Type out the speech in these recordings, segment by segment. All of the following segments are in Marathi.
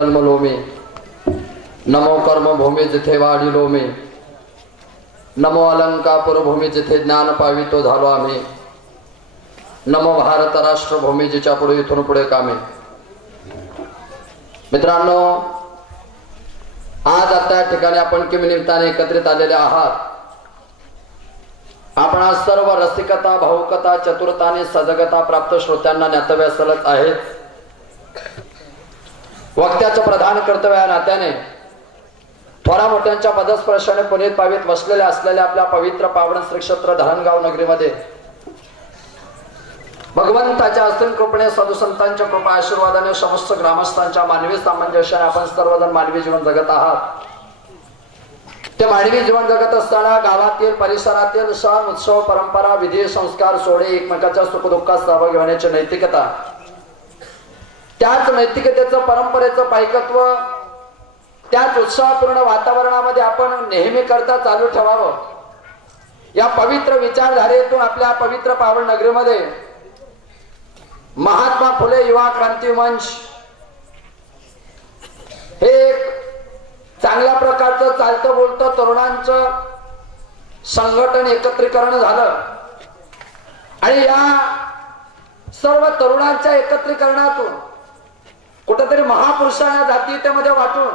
जन्मलो मी, नमो कर्मभूमी जिथे वाढिलो मी, नमो अलंकापुर भूमी जिथे ज्ञान पावितो झालो आम्ही, नमो भारत राष्ट्रभूमी जिच्या पुढे इथून पुढे कामे. मित्रांनो, आज आता या ठिकाणी आपण किमनिमित्ताने एकत्रित आलेले आहात. आपण आज सर्व रसिकता, भावुकता, चतुरता आणि सजगता प्राप्त श्रोत्यांना ज्ञातव्यासलच आहेत. वक्त्याचं प्रधान कर्तव्य या नात्याने थोडा मोठ्यांच्या पदस्पर्शाने पुनीत पावित वसलेले असलेल्या आपल्या पवित्र पावन श्री क्षेत्र धरणगाव नगरीमध्ये भगवंताच्या असीम कृपेने, साधुसंतांच्या कृपा आशीर्वादाने, समस्त ग्रामस्थांच्या मानवी सामंजस्याने आपण सर्वजण मानवी जीवन जगत आहात. ते मानवी जीवन जगत असताना गावातील, परिसरातील सण, उत्सव, परंपरा, विधी, संस्कार, सोडे, एकमेकाच्या सुखदुःखात सहभागी होण्याची नैतिकता, त्याच नैतिकतेचं, परंपरेचं पायकत्व, त्याच उत्साहपूर्ण वातावरणामध्ये आपण नेहमी करता चालू ठेवावं. या पवित्र विचारधारेतून आपल्या पवित्र पावन नगरीमध्ये महात्मा फुले युवा क्रांती मंच हे एक चांगल्या प्रकारचं चालतं बोलतं तरुणांचं संघटन, एकत्रीकरण झालं. आणि या सर्व तरुणांच्या एकत्रीकरणातून कुठेतरी महापुरुषांना जातीयतेमध्ये वाटून,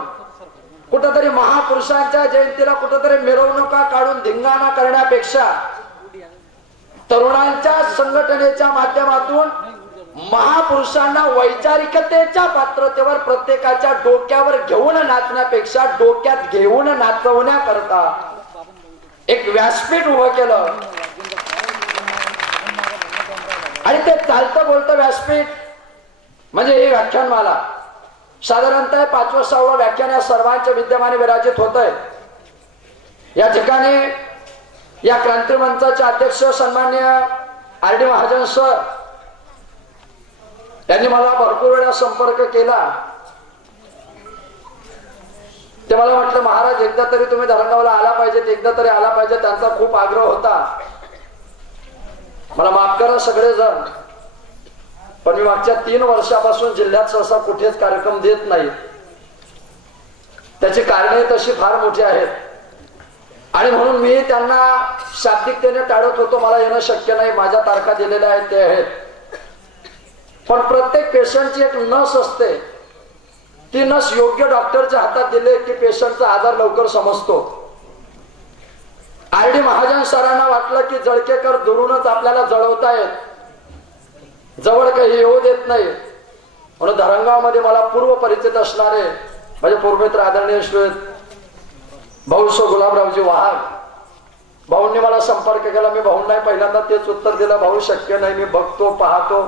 कुठेतरी महापुरुषांच्या जयंतीला कुठेतरी मिरवणुका काढून धिंगाणा करण्यापेक्षा तरुणांच्या संघटनेच्या माध्यमातून महापुरुषांना वैचारिकतेच्या पात्रतेवर प्रत्येकाच्या डोक्यावर घेऊन नाचण्यापेक्षा डोक्यात घेऊन नाचवण्याकरता एक व्यासपीठ उभं केलं. आणि ते चालतं बोलतं व्यासपीठ म्हणजे हे व्याख्यानमाला. साधारणतः 5-6 व्याख्यान या सर्वांच्या विद्यमाने विराजित होत आहे. या ठिकाणी या क्रांती मंचाचे अध्यक्ष सन्माननीय RD महाजन सर त्यांनी मला भरपूर वेळा संपर्क केला. ते मला म्हटलं, महाराज एकदा तरी तुम्ही धरणगावला आला पाहिजेत, एकदा तरी आला पाहिजे. त्यांचा खूप आग्रह होता. मला माफ करा सगळेजण, पण मी मागच्या 3 वर्षापासून जिल्ह्यात सहसा कुठेच कार्यक्रम देत नाही. त्याची कारणे तशी फार मोठी आहेत आणि म्हणून मी त्यांना शाब्दिकतेने टाळत होतो. मला येणं शक्य नाही, माझ्या तारखा दिलेल्या आहेत ते आहेत. पण प्रत्येक पेशंटची एक नस असते, ती नस योग्य डॉक्टरच्या हातात दिले की पेशंटचा आजार लवकर समजतो. RD महाजन सरांना वाटलं की जळकेकर दुरूनच आपल्याला जळवतायत, जवळ काही येऊ देत नाही. म्हणून धरणगाव मध्ये मला पूर्व परिचित असणारे माझे पूर्वमित्र आदरणीय श्री भाऊ गुलाबरावजी वाहक भाऊंनी मला संपर्क केला. मी भाऊंना पहिल्यांदा तेच उत्तर दिलं, भाऊ शक्य नाही, मी बघतो, पाहतो.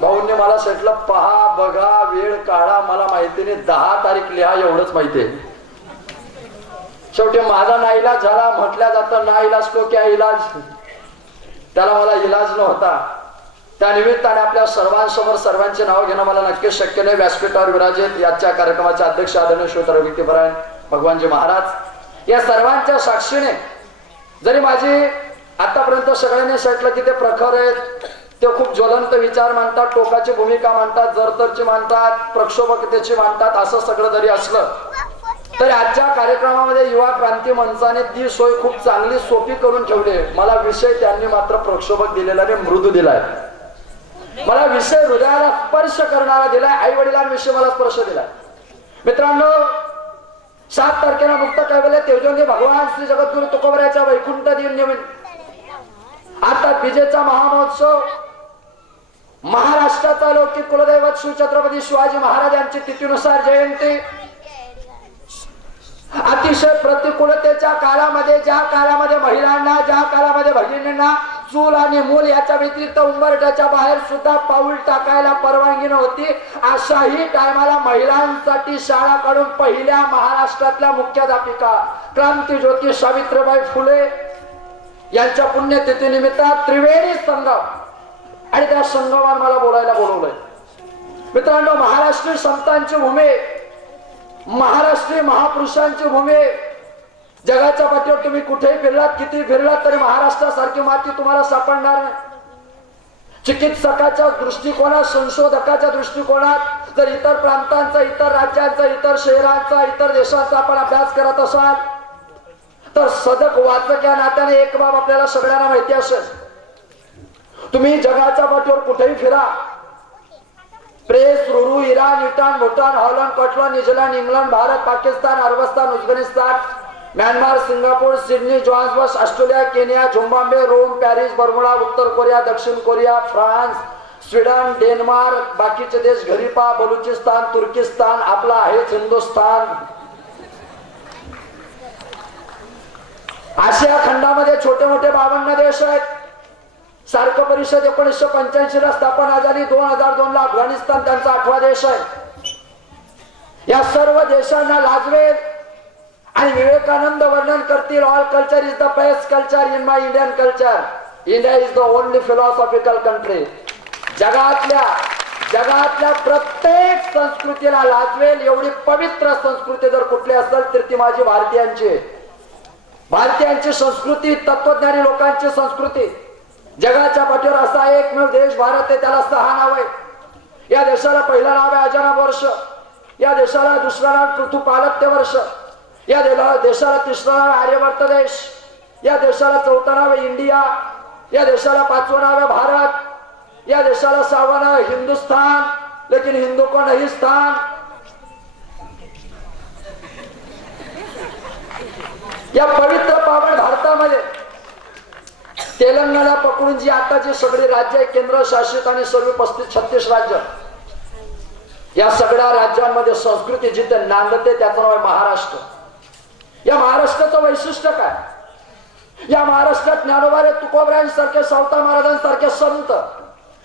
भाऊंनी मला सांगितलं, पहा, बघा, वेळ काढा, मला माहिती नाही, 10 तारीख लिहा, एवढंच माहिती आहे. शेवटी माझा नाईलाज झाला. म्हटल्या जातं नाईलाज को क्या इलाज, त्याला मला इलाज नव्हता. त्या निमित्ताने आपल्या सर्वांसमोर सर्वांचे नाव घेणं मला नक्कीच शक्य नाही. व्यासपीठावर विराजित याच्या कार्यक्रमाचे अध्यक्ष आदरणीय श्री रविकीपरायण भगवानजी महाराज या सर्वांच्या साक्षीने, जरी माझी आतापर्यंत सगळ्यांनी सांगितलं की ते प्रखर आहेत, ते खूप ज्वलंत विचार मांडतात, टोकाची भूमिका मांडतात, जरतरची मांडतात, प्रक्षोभकतेची मांडतात, असं सगळं जरी असलं तरी आजच्या कार्यक्रमामध्ये युवा क्रांती मंचाने ती सोय खूप चांगली सोपी करून ठेवली. मला विषय त्यांनी मात्र प्रक्षोभक दिलेला नाही, मृदू दिलाय. मला विषय हृदयाला स्पर्श करणारा दिलाय. आई वडिलांविषयी मला स्पर्श दिलाय. मित्रांनो, 7 तारखेला मुक्त कैवल्य तेजोंगी भगवान श्री जगद्गुरु तुकोबराच्या वैकुंठ दिन निमित्त आता विजेचा महामहोत्सव, महाराष्ट्राचा लौकिक कुलदैवत श्री छत्रपती शिवाजी महाराज यांची तिथीनुसार जयंती, अतिशय प्रतिकूलतेच्या काळामध्ये, ज्या काळामध्ये महिलांना, ज्या काळामध्ये भगिनींना चूल आणि मूल याच्या व्यतिरिक्त उंबरठ्याच्या बाहेर सुद्धा पाऊल टाकायला परवानगी नव्हती, अशाही टायमाला महिलांसाठी शाळा काढून पहिल्या महाराष्ट्रातल्या मुख्याध्यापिका क्रांतीज्योती सावित्रीबाई फुले यांच्या पुण्यतिथी निमित्त त्रिवेणी संगम आणि त्या संगमावर मला बोलायला बोलवलंय. मित्रांनो, महाराष्ट्रीय संतांची भूमी, महाराष्ट्रीय महापुरुषांची भूमी, जगाच्या पाठीवर तुम्ही कुठेही फिरलात, किती फिरलात तरी महाराष्ट्रासारखी माती तुम्हाला सापडणार नाही. चिकित्सकाच्या दृष्टिकोनात, संशोधकाच्या दृष्टिकोनात, जर इतर प्रांतांचा, इतर राज्यांचा, इतर शहरांचा, इतर देशांचा आपण अभ्यास करत असाल तर सजग वाचक या नात्याने एक बाब आपल्याला सगळ्यांना माहिती असेल. तुम्ही जगाच्या पाठीवर कुठेही फिरा, प्रेस, रुरू, इराण, इटान, भूटान, हॉलंड, कटलॉन, New Zealand, England, Bharat, Pakistan, Afghanistan, Uzbekistan, Myanmar, Singapore, Sydney, Johannesburg, Australia, Kenya, Zimbabwe, Rome, Paris, Bermuda, उत्तर कोरिया, दक्षिण कोरिया, फ्रान्स, स्वीडन, डेन्मार्क, बाकीचे देश घरी पहा, बलुचिस्तान, तुर्किस्तान, आपला आहेच हिंदुस्थान. आशिया खंडामध्ये छोटे मोठे 52 देश आहेत. सार्क परिषद 1985 ला स्थापना झाली. 2002 ला अफगाणिस्तान त्यांचा 8वा देश आहे. या सर्व देशांना लाजवेल आणि विवेकानंद वर्णन करतील, all culture is the best culture in my Indian culture. India is the only philosophical country. जगातल्या प्रत्येक संस्कृतीला लाजवेल एवढी पवित्र संस्कृती जर कुठली असेल तर ती माझी भारतीयांची संस्कृती, तत्वज्ञानी लोकांची संस्कृती. जगाच्या पाठीवर असा एकमेव देश भारत आहे, त्याला 6 नाव आहे. या देशाला पहिलं नाव आहे अजनाभ वर्ष, या देशाला दुसरं नाव ऋतुपालत्य वर्ष, या देशाला तिसरं नाव आर्यवर्त देश, या देशाला 4थं नाव आहे इंडिया, या देशाला 5वं नाव आहे भारत, या देशाला 6वं नाव आहे हिंदुस्थान. लेकिन हिंदू को नहीं स्थान. या पवित्र पावन भारतामध्ये तेलंगणा पकडून जी आताची सगळी राज्य आहे, केंद्र शासित आणि सर्व 35-36 राज्य, या सगळ्या राज्यांमध्ये संस्कृती जिथे नांदते त्याचं नाव आहे महाराष्ट्र. या महाराष्ट्राचं वैशिष्ट्य काय? या महाराष्ट्रात ज्ञानोबा तुकोबरायांसारखे, सावता महाराजांसारखे संत,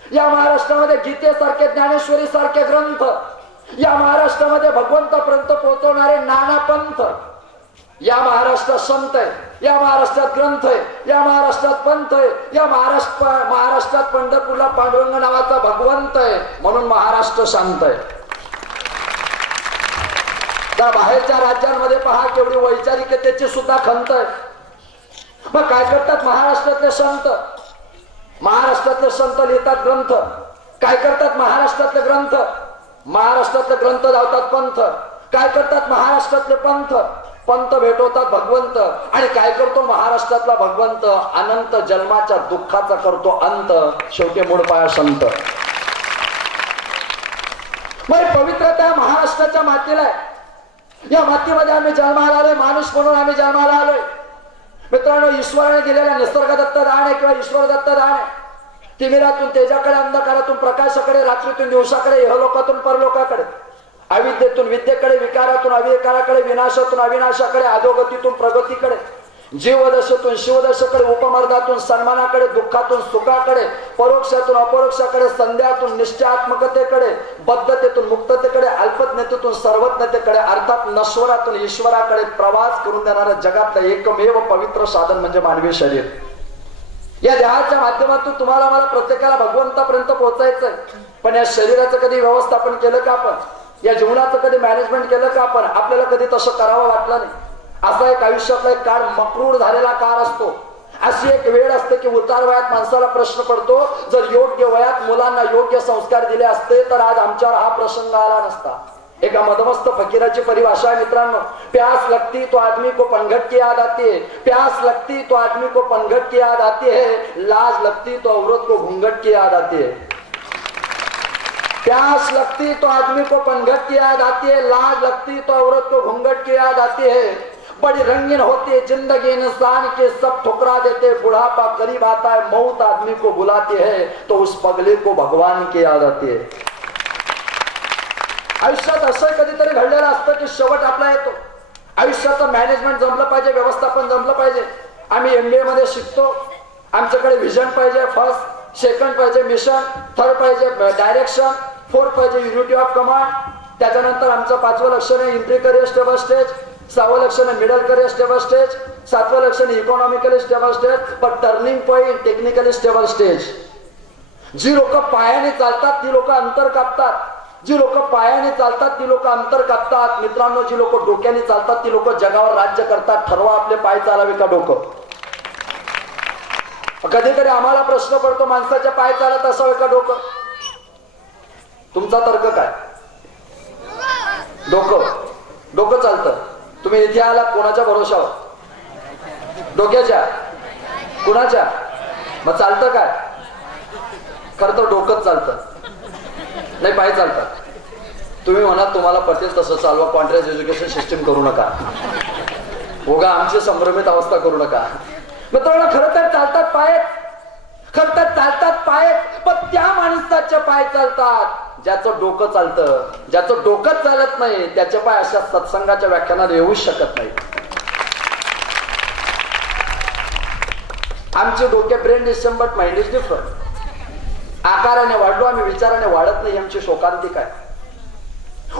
या महाराष्ट्रामध्ये गीतेसारखे, ज्ञानेश्वरी सारखे ग्रंथ, या महाराष्ट्रामध्ये भगवंतापर्यंत पोहोचवणारे नाना पंथ, या महाराष्ट्रात संत आहे, या महाराष्ट्रात ग्रंथ आहे, या महाराष्ट्रात पंथ आहे, या महाराष्ट्रात पंढरपूरला पांडुरंग नावाचा भगवंत आहे. म्हणून महाराष्ट्र शांत आहे. त्या बाहेरच्या राज्यांमध्ये पहा केवढी वैचारिकतेची सुद्धा खंत आहे. मग काय करतात महाराष्ट्रातले संत? महाराष्ट्रातले संत लिहितात ग्रंथ. काय करतात महाराष्ट्रातले ग्रंथ? महाराष्ट्रातले ग्रंथ लावतात पंथ. काय करतात महाराष्ट्रातले पंथ? पंत भेटवतात भगवंत. आणि काय करतो महाराष्ट्रातला भगवंत? अनंत जन्माच्या दुःखाचा करतो अंत. शेवटी मूळपाया संत. मग पवित्रता महाराष्ट्राच्या मातीला आहे. या मातीमध्ये आम्ही जन्माला आलोय, माणूस म्हणून आम्ही जन्माला आलोय. मित्रांनो, ईश्वराने दिलेला निसर्गदत्त दान आहे किंवा ईश्वरदत्त दान आहे. तिमिरातून तेजाकडे, अंधकारातून प्रकाशाकडे, रात्रीतून दिवसाकडे, इहलोकातून परलोकाकडे, अविद्येतून विद्येकडे, विकारातून अविकाराकडे, विनाशातून अविनाशाकडे, अधोगतीतून प्रगतीकडे, जीवदशेतून शिवदशेकडे, उपमर्दातून सन्मानाकडे, दुःखातून सुखाकडे, परोक्षातून अपरोक्षाकडे, संध्यातून निश्चयात्मकतेकडे, बद्धतेतून मुक्ततेकडे, अल्पज्ञतेतून सर्वज्ञतेकडे, अर्थात नश्वरातून ईश्वराकडे प्रवास करून देणारं जगातलं एकमेव पवित्र साधन म्हणजे मानवी शरीर. या देहाच्या माध्यमातून तुम्हाला मला प्रत्येकाला भगवंतापर्यंत पोहोचायचंय. पण या शरीराचं कधी व्यवस्थापन केलं का आपण? या जीवनाचं कधी मॅनेजमेंट केलं का आपण? आपल्याला कधी तसं करावं वाटलं नाही. असा एक आयुष्यातला एक काळ मक्रूर झालेला काळ असतो. अशी एक वेळ असते की उतार वयात माणसाला प्रश्न पडतो, जर योग्य वयात मुलांना योग्य संस्कार दिले असते तर आज आमच्यावर हा प्रसंग आला नसता. एका मदमस्त फकीराची परिभाषा आहे मित्रांनो, प्यास लगती तो आदमी को पनघट की याद आती है, प्यास लगती तो आदमी को पनघट की याद आती है, लाज लगती तो औरत को घूंघट की याद आती है. प्यास लगती तो आदमी को पनघट की याद आती है, लाज लगती तो औरत को घूंघट की याद आती है. बड़ी रंगीन होती है जिंदगी इंसान के, सब ठुकरा देते, बुढ़ापा करीब आता है, मौत आदमी को बुलाती है, तो उस पगले को भगवान की याद आती है. आयुष्यात असं कधीतरी घडलेलं असतं की शेवट आपला येतो. आयुष्याचं मॅनेजमेंट जमलं पाहिजे, व्यवस्थापन जमलं पाहिजे. आम्ही MBA मध्ये शिकतो, आमच्याकडे व्हिजन पाहिजे, फर्स्ट सेकंड पाहिजे मिशन, थर्ड पाहिजे डायरेक्शन, फोर्थ पाहिजे युनिटी ऑफ कमांड. त्याच्यानंतर आमचं 5वं लक्षण आहे एंट्री करिअर स्टेबल स्टेज, 6वं लक्षण आहे मिडल करिअर स्टेबल स्टेज, 7वं लक्षण आहे इकॉनॉमिकली स्टेबल स्टेज, पण turning point technically stable stage. जी लोक पायाने चालतात ती लोक अंतर कापतात, जी लोक पायाने चालतात ती लोक अंतर कापतात. मित्रांनो, जी लोक डोक्याने चालतात ती लोक जगावर राज्य करतात. ठरवा आपले पाय चालावे का डोकं? कधीतरी आम्हाला प्रश्न पडतो, माणसाच्या पाय चालत असावे का डोकं? तुमचा तर्क काय? डोकं चालतं. तुम्ही इथे आला कोणाच्या भरोशावर? डोक्याच्या. कुणाच्या? मग चालतं काय? खरं तर डोकंच चालतं, नाही पाय चालतात. तुम्ही म्हणा तुम्हाला पटेल तसं चालवा, कॉन्ट्रॅक्ट एज्युकेशन सिस्टीम करू नका, उगा आमची संभ्रमित अवस्था करू नका. मित्रांनो, खरं तर चालतात पाय, खरं तर चालतात पाय, पण त्या माणसाचे पाय चालतात ज्याचं डोकं चालतं. ज्याचं डोकं चालत नाही त्याचे पाय अशा सत्संगाच्या व्याख्यानात येऊच शकत नाही. आमचे डोके brain is same but mind is different. आकाराने वाढलो आम्ही, विचाराने वाढत नाही. आमची शोकांतिक आहे.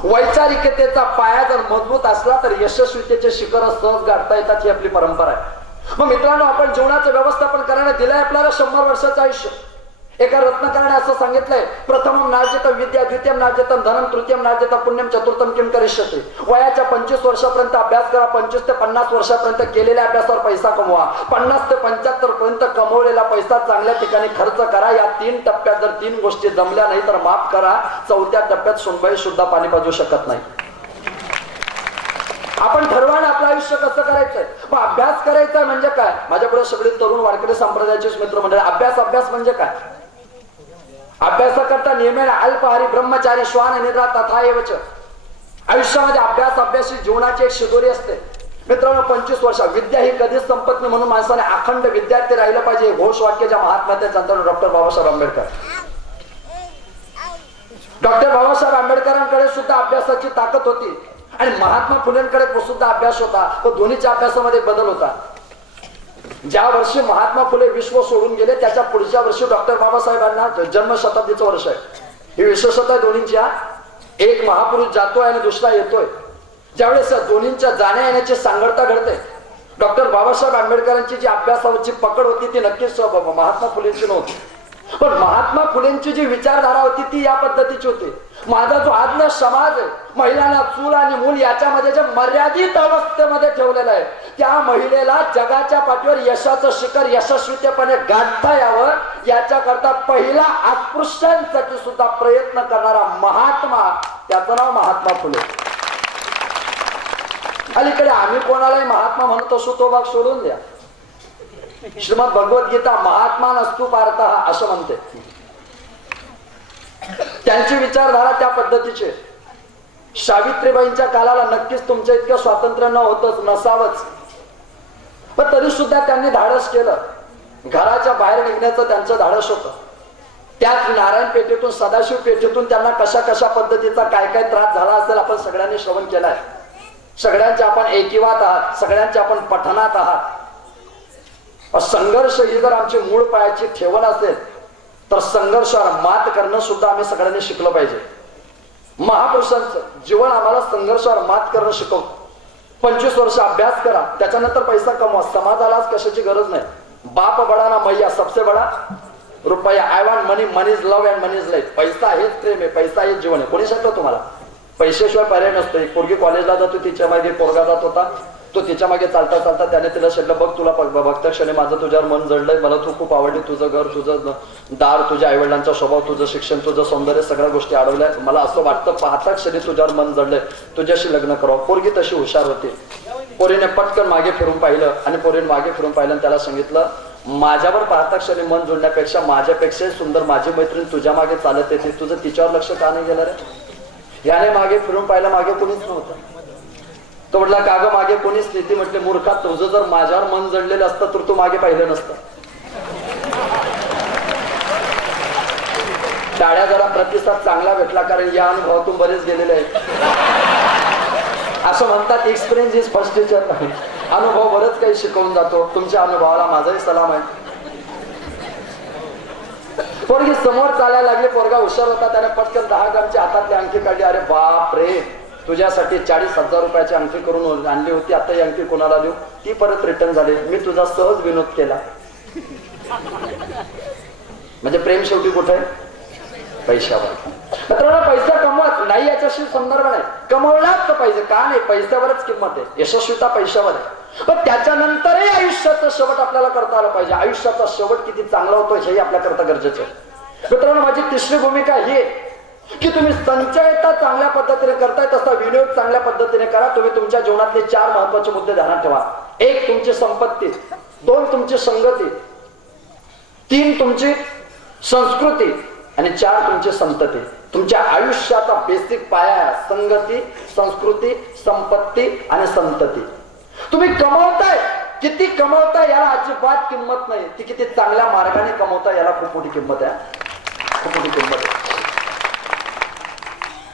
वैचारिकतेचा पाया जर मजबूत असला तर यशस्वीतेचे शिखर सहज गाठता येतात, ही आपली परंपरा आहे. मग मित्रांनो, आपण जीवनाचं व्यवस्थापन करायला दिलंय आपल्याला 100 वर्षाचं आयुष्य. एका रत्नकाराने असं सांगितलंय, प्रथमं नार्जितं विद्या, द्वितीयं नार्जितं धनं, तृतीयं नार्जितं पुण्यं, चतुर्थं किं करिष्यति. वयाच्या 25 वर्षापर्यंत अभ्यास करा, 25 ते 50 वर्षापर्यंत केलेल्या अभ्यासावर पैसा कमवा, 50 ते 75 पर्यंत कमवलेला पैसा चांगल्या ठिकाणी खर्च करा. या 3 टप्प्यात जर 3 गोष्टी जमल्या नाही तर माफ करा, 4थ्या टप्प्यात सुनबाई सुद्धा पाणी पाजू शकत नाही. आपण ठरवा ना आपलं आयुष्य कसं करायचंय. मग अभ्यास करायचा म्हणजे काय? माझ्यापुढे सगळे तरुण वारकरी संप्रदायाचे मित्र मंडळ, अभ्यास म्हणजे काय? अभ्यासाकरता नियमेन अल्पहारी ब्रह्मचारी श्वान निद्रा तथा एवच. आयुष्यामध्ये अभ्यासी जीवनाची एक शिदोरी असते. मित्रांनो, 25 वर्ष विद्या ही कधीच संपत नाही, म्हणून माणसाने अखंड विद्यार्थी राहिलं पाहिजे. घोष वाक्य ज्या महात्म्याचे संतान डॉक्टर बाबासाहेब आंबेडकर. डॉक्टर बाबासाहेब आंबेडकरांकडे सुद्धा अभ्यासाची ताकद होती आणि महात्मा फुलेंकडे सुद्धा अभ्यास होता. तो दोन्हीच्या अभ्यासामध्ये बदल होता. ज्या वर्षी महात्मा फुले विश्व सोडून गेले त्याच्या पुढच्या वर्षी डॉक्टर बाबासाहेबांना जन्मशताब्दीचं वर्ष आहे. ही विशेषता आहे दोन्हीच्या. एक महापुरुष जातोय आणि दुसरा येतोय. ज्यावेळेस दोन्हींच्या जाण्या येण्याची सांगडता घडते. डॉक्टर बाबासाहेब आंबेडकरांची जी अभ्यासावरची पकड होती ती नक्कीच महात्मा फुलेंची नव्हती. पण महात्मा फुलेंची जी विचारधारा होती ती या पद्धतीची होती. माझा जो आजला समाज आहे, महिलांना चूल आणि मूल याच्यामध्ये जे मर्यादित अवस्थेमध्ये ठेवलेलं आहे, त्या महिलेला जगाच्या पाठीवर यशाचं शिखर यशस्वीतेपणे गाठता यावं याच्याकरता पहिला अस्पृश्यांसाठी सुद्धा प्रयत्न करणारा महात्मा, त्याचं नाव महात्मा फुले. अलीकडे आम्ही कोणालाही महात्मा म्हणत असू तो भाग सोडून द्या. श्रीमद भगवद्गीता महात्मा नस्तु पार्थः असं म्हणते. त्यांची विचारधारा त्या पद्धतीची. सावित्रीबाईंच्या काळाला नक्कीच तुमच्या इतकं स्वातंत्र्य न होतच नसावंच, पण तरी सुद्धा त्यांनी धाडस केलं. घराच्या बाहेर निघण्याचं त्यांचं धाडस होतं. त्याच नारायण पेठेतून सदाशिव पेठेतून त्यांना कशा कशा पद्धतीचा काय काय त्रास झाला असेल आपण सगळ्यांनी श्रवण केलाय. सगळ्यांचे आपण ऐकिवात आहात, सगळ्यांचे आपण पठणात आहात. संघर्ष ही जर आमची मूळ पायाची ठेवण असेल तर संघर्षावर मात करणं सुद्धा आम्ही सगळ्यांनी शिकलं पाहिजे. महापुरुषांचं जीवन आम्हाला संघर्षावर मात करणं शिकवतं. 25 वर्ष अभ्यास करा, त्याच्यानंतर पैसा कमवा. समाजालाच कशाची गरज नाही. बाप बडा ना मैया सबसे बडा रुपया. I want money, money is love and money is life. पैसा हेच प्रेम आहे, पैसा हेच जीवन आहे. कोणी सांगतो तुम्हाला? पैशाशिवाय पर्याय नसतो. एक पोरगी कॉलेजला जातो, तिच्या मागे पोरगा जात होता. तो तिच्या मागे चालता चालता त्याने तिला शेडलं, बघ तुला बघता क्षणी माझं तुझ्यावर मन जडलंय, मला तू खूप आवडली, तुझं घर, तुझं दार, तुझ्या आईवडिलांचा स्वभाव, तुझं शिक्षण, तुझं सौंदर्य, सगळ्या गोष्टी अडवल्या. मला असं वाटतं पाहता क्षणी तुझ्यावर मन जडलंय, तुझ्याशी लग्न करावं. पोरगी तशी हुशार होती. पोरीने पटकन मागे फिरून पाहिलं आणि पोरीने मागे फिरून पाहिलं आणि त्याला सांगितलं, माझ्यावर पाहता क्षणी मन जोडण्यापेक्षा माझ्यापेक्षाही सुंदर माझी मैत्रीण तुझ्या मागे चालत येते, तुझं तिच्यावर लक्ष का नाही गेलं रे? याने मागे फिरून पाहिलं, मागे कोणीच नव्हतं. तो म्हटला, का ग मागे कोणीच नाही? ती म्हटले, मूर्खा, तुझं जर माझ्यावर मन जडलेलं असतं तर तू मागे पाहिलं नसतं. टाळ्या जरा प्रतिसाद चांगला भेटला, कारण या अनुभवातून बरेच गेलेले आहेत. असं म्हणतात, एक्सपिरियन्स इज फर्स्ट टीचर. अनुभव बरंच काही शिकवून जातो. तुमच्या अनुभवाला माझाही सलाम आहे. पोरगी समोर चालायला लागली. पोरगा हुशार होता, त्याने पटकन 10 ग्रामची हातातली अंगठी काढली. अरे बाप रे, तुझ्यासाठी 40,000 रुपयाची अंगठी करून आणली होती, आता ही अंगठी कोणाला देऊ? ती परत रिटर्न झाली. मी तुझा सहज विनोद केला. म्हणजे प्रेम शेवटी कुठे आहे? पैशावर. मित्रांनो, पैसा कमवत नाही याच्याशी संदर्भ नाही, कमवलाच पाहिजे. का नाही? पैशावरच किंमत आहे. यशस्वीता पैशावर आहे. पण त्याच्यानंतरही आयुष्याचा शेवट आपल्याला करता आला पाहिजे. आयुष्याचा शेवट किती चांगला होतो हेही आपल्या करता गरजेचं आहे. मित्रांनो, माझी तिसरी भूमिका ही की तुम्ही संचयता चांगल्या पद्धतीने करताय, तसा विनियोग चांगल्या पद्धतीने करा. तुम्ही तुमच्या जीवनातले 4 महत्वाचे मुद्दे ध्यानात ठेवा. 1 तुमची संपत्ती, 2 तुमची संगती, 3 तुमची संस्कृती आणि 4 तुमची संतती. तुमच्या आयुष्याचा बेसिक पाया संगती, संस्कृती, संपत्ती आणि संतती. तुम्ही कमवताय, किती कमवताय याला अजिबात किंमत नाही. ती किती चांगल्या मार्गाने कमवताय याला खूप मोठी किंमत आहे, खूप मोठी किंमत आहे.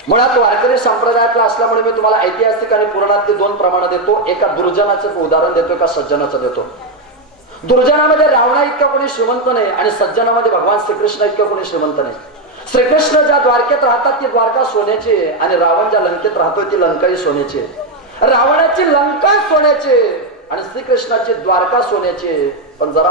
मुळात वारकरी संप्रदायातला असल्यामुळे मी तुम्हाला ऐतिहासिक आणि पुराणातले 2 प्रमाण देतो. एका दुर्जनाचं उदाहरण देतो, एका सज्जनाचं देतो. दुर्जनामध्ये रावणा इतका कोणी श्रीमंत नाही आणि सज्जनामध्ये भगवान श्रीकृष्ण इतका कोणी श्रीमंत नाही. श्रीकृष्ण ज्या द्वारकेत राहतात ती द्वारका सोन्याची आहे आणि रावण ज्या लंकेत राहतोय ती लंकाही सोन्याची आहे. रावणाची लंका सोन्याची आणि श्रीकृष्णाची द्वारका सोन्याची. पण जरा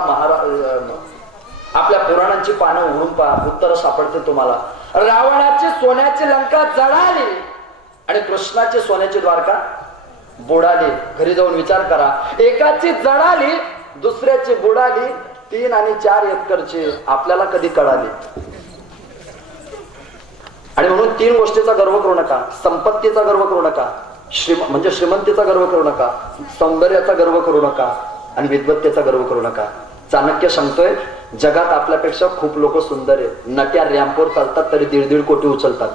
आपल्या पुराणांची पानं उघडून पहा, उत्तर सापडते तुम्हाला. रावणाची सोन्याची लंका जळाली आणि कृष्णाची सोन्याची द्वारका बुडाली. घरी जाऊन विचार करा, एकाची जळाली, दुसऱ्याची बुडाली, 3 आणि 4 एकरची. आपल्याला कधी कळाली? आणि म्हणून 3 गोष्टीचा गर्व करू नका. संपत्तीचा गर्व करू नका, म्हणजे श्रीमंतीचा गर्व करू नका, सौंदर्याचा गर्व करू नका आणि विद्वत्तेचा गर्व करू नका. चाणक्य सांगतोय, जगात आपल्यापेक्षा खूप लोक सुंदर आहेत. नट्या रॅम्पवर चालतात तरी 1.5 कोटी उचलतात.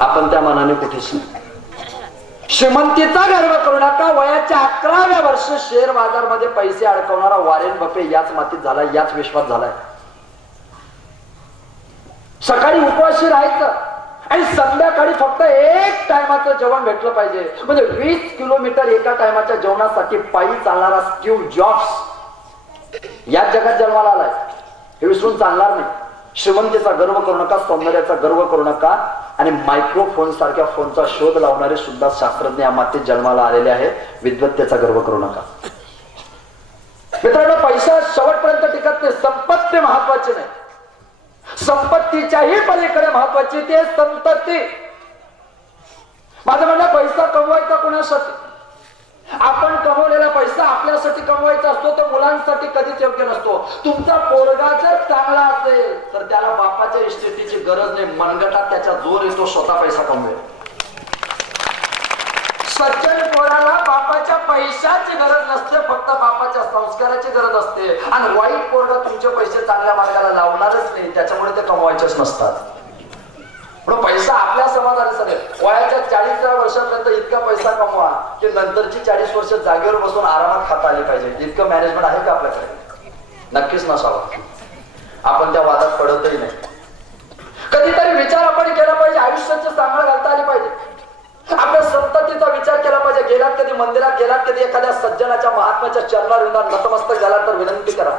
आपण त्या मानाने कुठेच नाही. श्रीमंतीचा गर्व करू नका. वयाच्या 11व्या वर्षी शेअर बाजार मध्ये पैसे अडकवणारा वॉरेन बफे याच मातीत झाला, याच विश्वात झालाय. सकाळी उपवाशी राहायचं आणि संध्याकाळी फक्त 1 टायमाचं जेवण भेटलं पाहिजे. म्हणजे 20 किलोमीटर एका टायमाच्या जेवणासाठी पायी चालणारा स्टीव्ह जॉब्स याच जगात जन्माला आलाय. हे विसरून चालणार नाही. श्रीमंतीचा गर्व करू नका, सौंदर्याचा गर्व करू नका आणि मायक्रोफोन सारख्या फोनचा शोध लावणारे सुद्धा शास्त्रज्ञ या मातीत जन्माला आलेले आहेत. विद्वत्तेचा गर्व करू नका. मित्रांनो, पैसा शेवटपर्यंत टिकत नाही. संपत्ती महत्वाची नाही, संपत्तीच्याही पलीकडे महत्वाची ते संतती. माझं म्हणणं, पैसा कमवायचा कोणासाठी? आपण कमवलेला पैसा आपल्यासाठी कमवायचा असतो, तो मुलांसाठी कधीच योग्य नसतो. तुमचा पोरगा जर चांगला असेल तर त्याला बापाच्या इस्टेटीची गरज नाही. मनगटात त्याचा जोर येतो, स्वतः पैसा कमवेल. सज्जन पोराला बापाच्या पैशाची गरज नसते, फक्त बापाच्या संस्काराची गरज असते. आणि वाईट पोरगा तुमचे पैसे चांगल्या मार्गाला लावणारच नाही, त्याच्यामुळे ते कमवायचेच नसतात. म्हणून पैसा आपल्या समाजाने सगळे वयाच्या 40व्या वर्षापर्यंत इतका पैसा कमवा की नंतरची 40 वर्ष जागेवर बसून आरामात खाता आले पाहिजे. इतकं मॅनेजमेंट आहे का आपल्याकडे? नक्कीच नसावं. आपण त्या वादात पडतही नाही. कधीतरी विचार आपण केला पाहिजे, आयुष्याची सांभाळ घालता आली पाहिजे. आपल्या संततीचा विचार केला पाहिजे. गेलात कधी मंदिरात, गेलात कधी एखाद्या सज्जनाच्या महात्म्याच्या चरणाविंदात नतमस्तक झाला तर विनंती करा,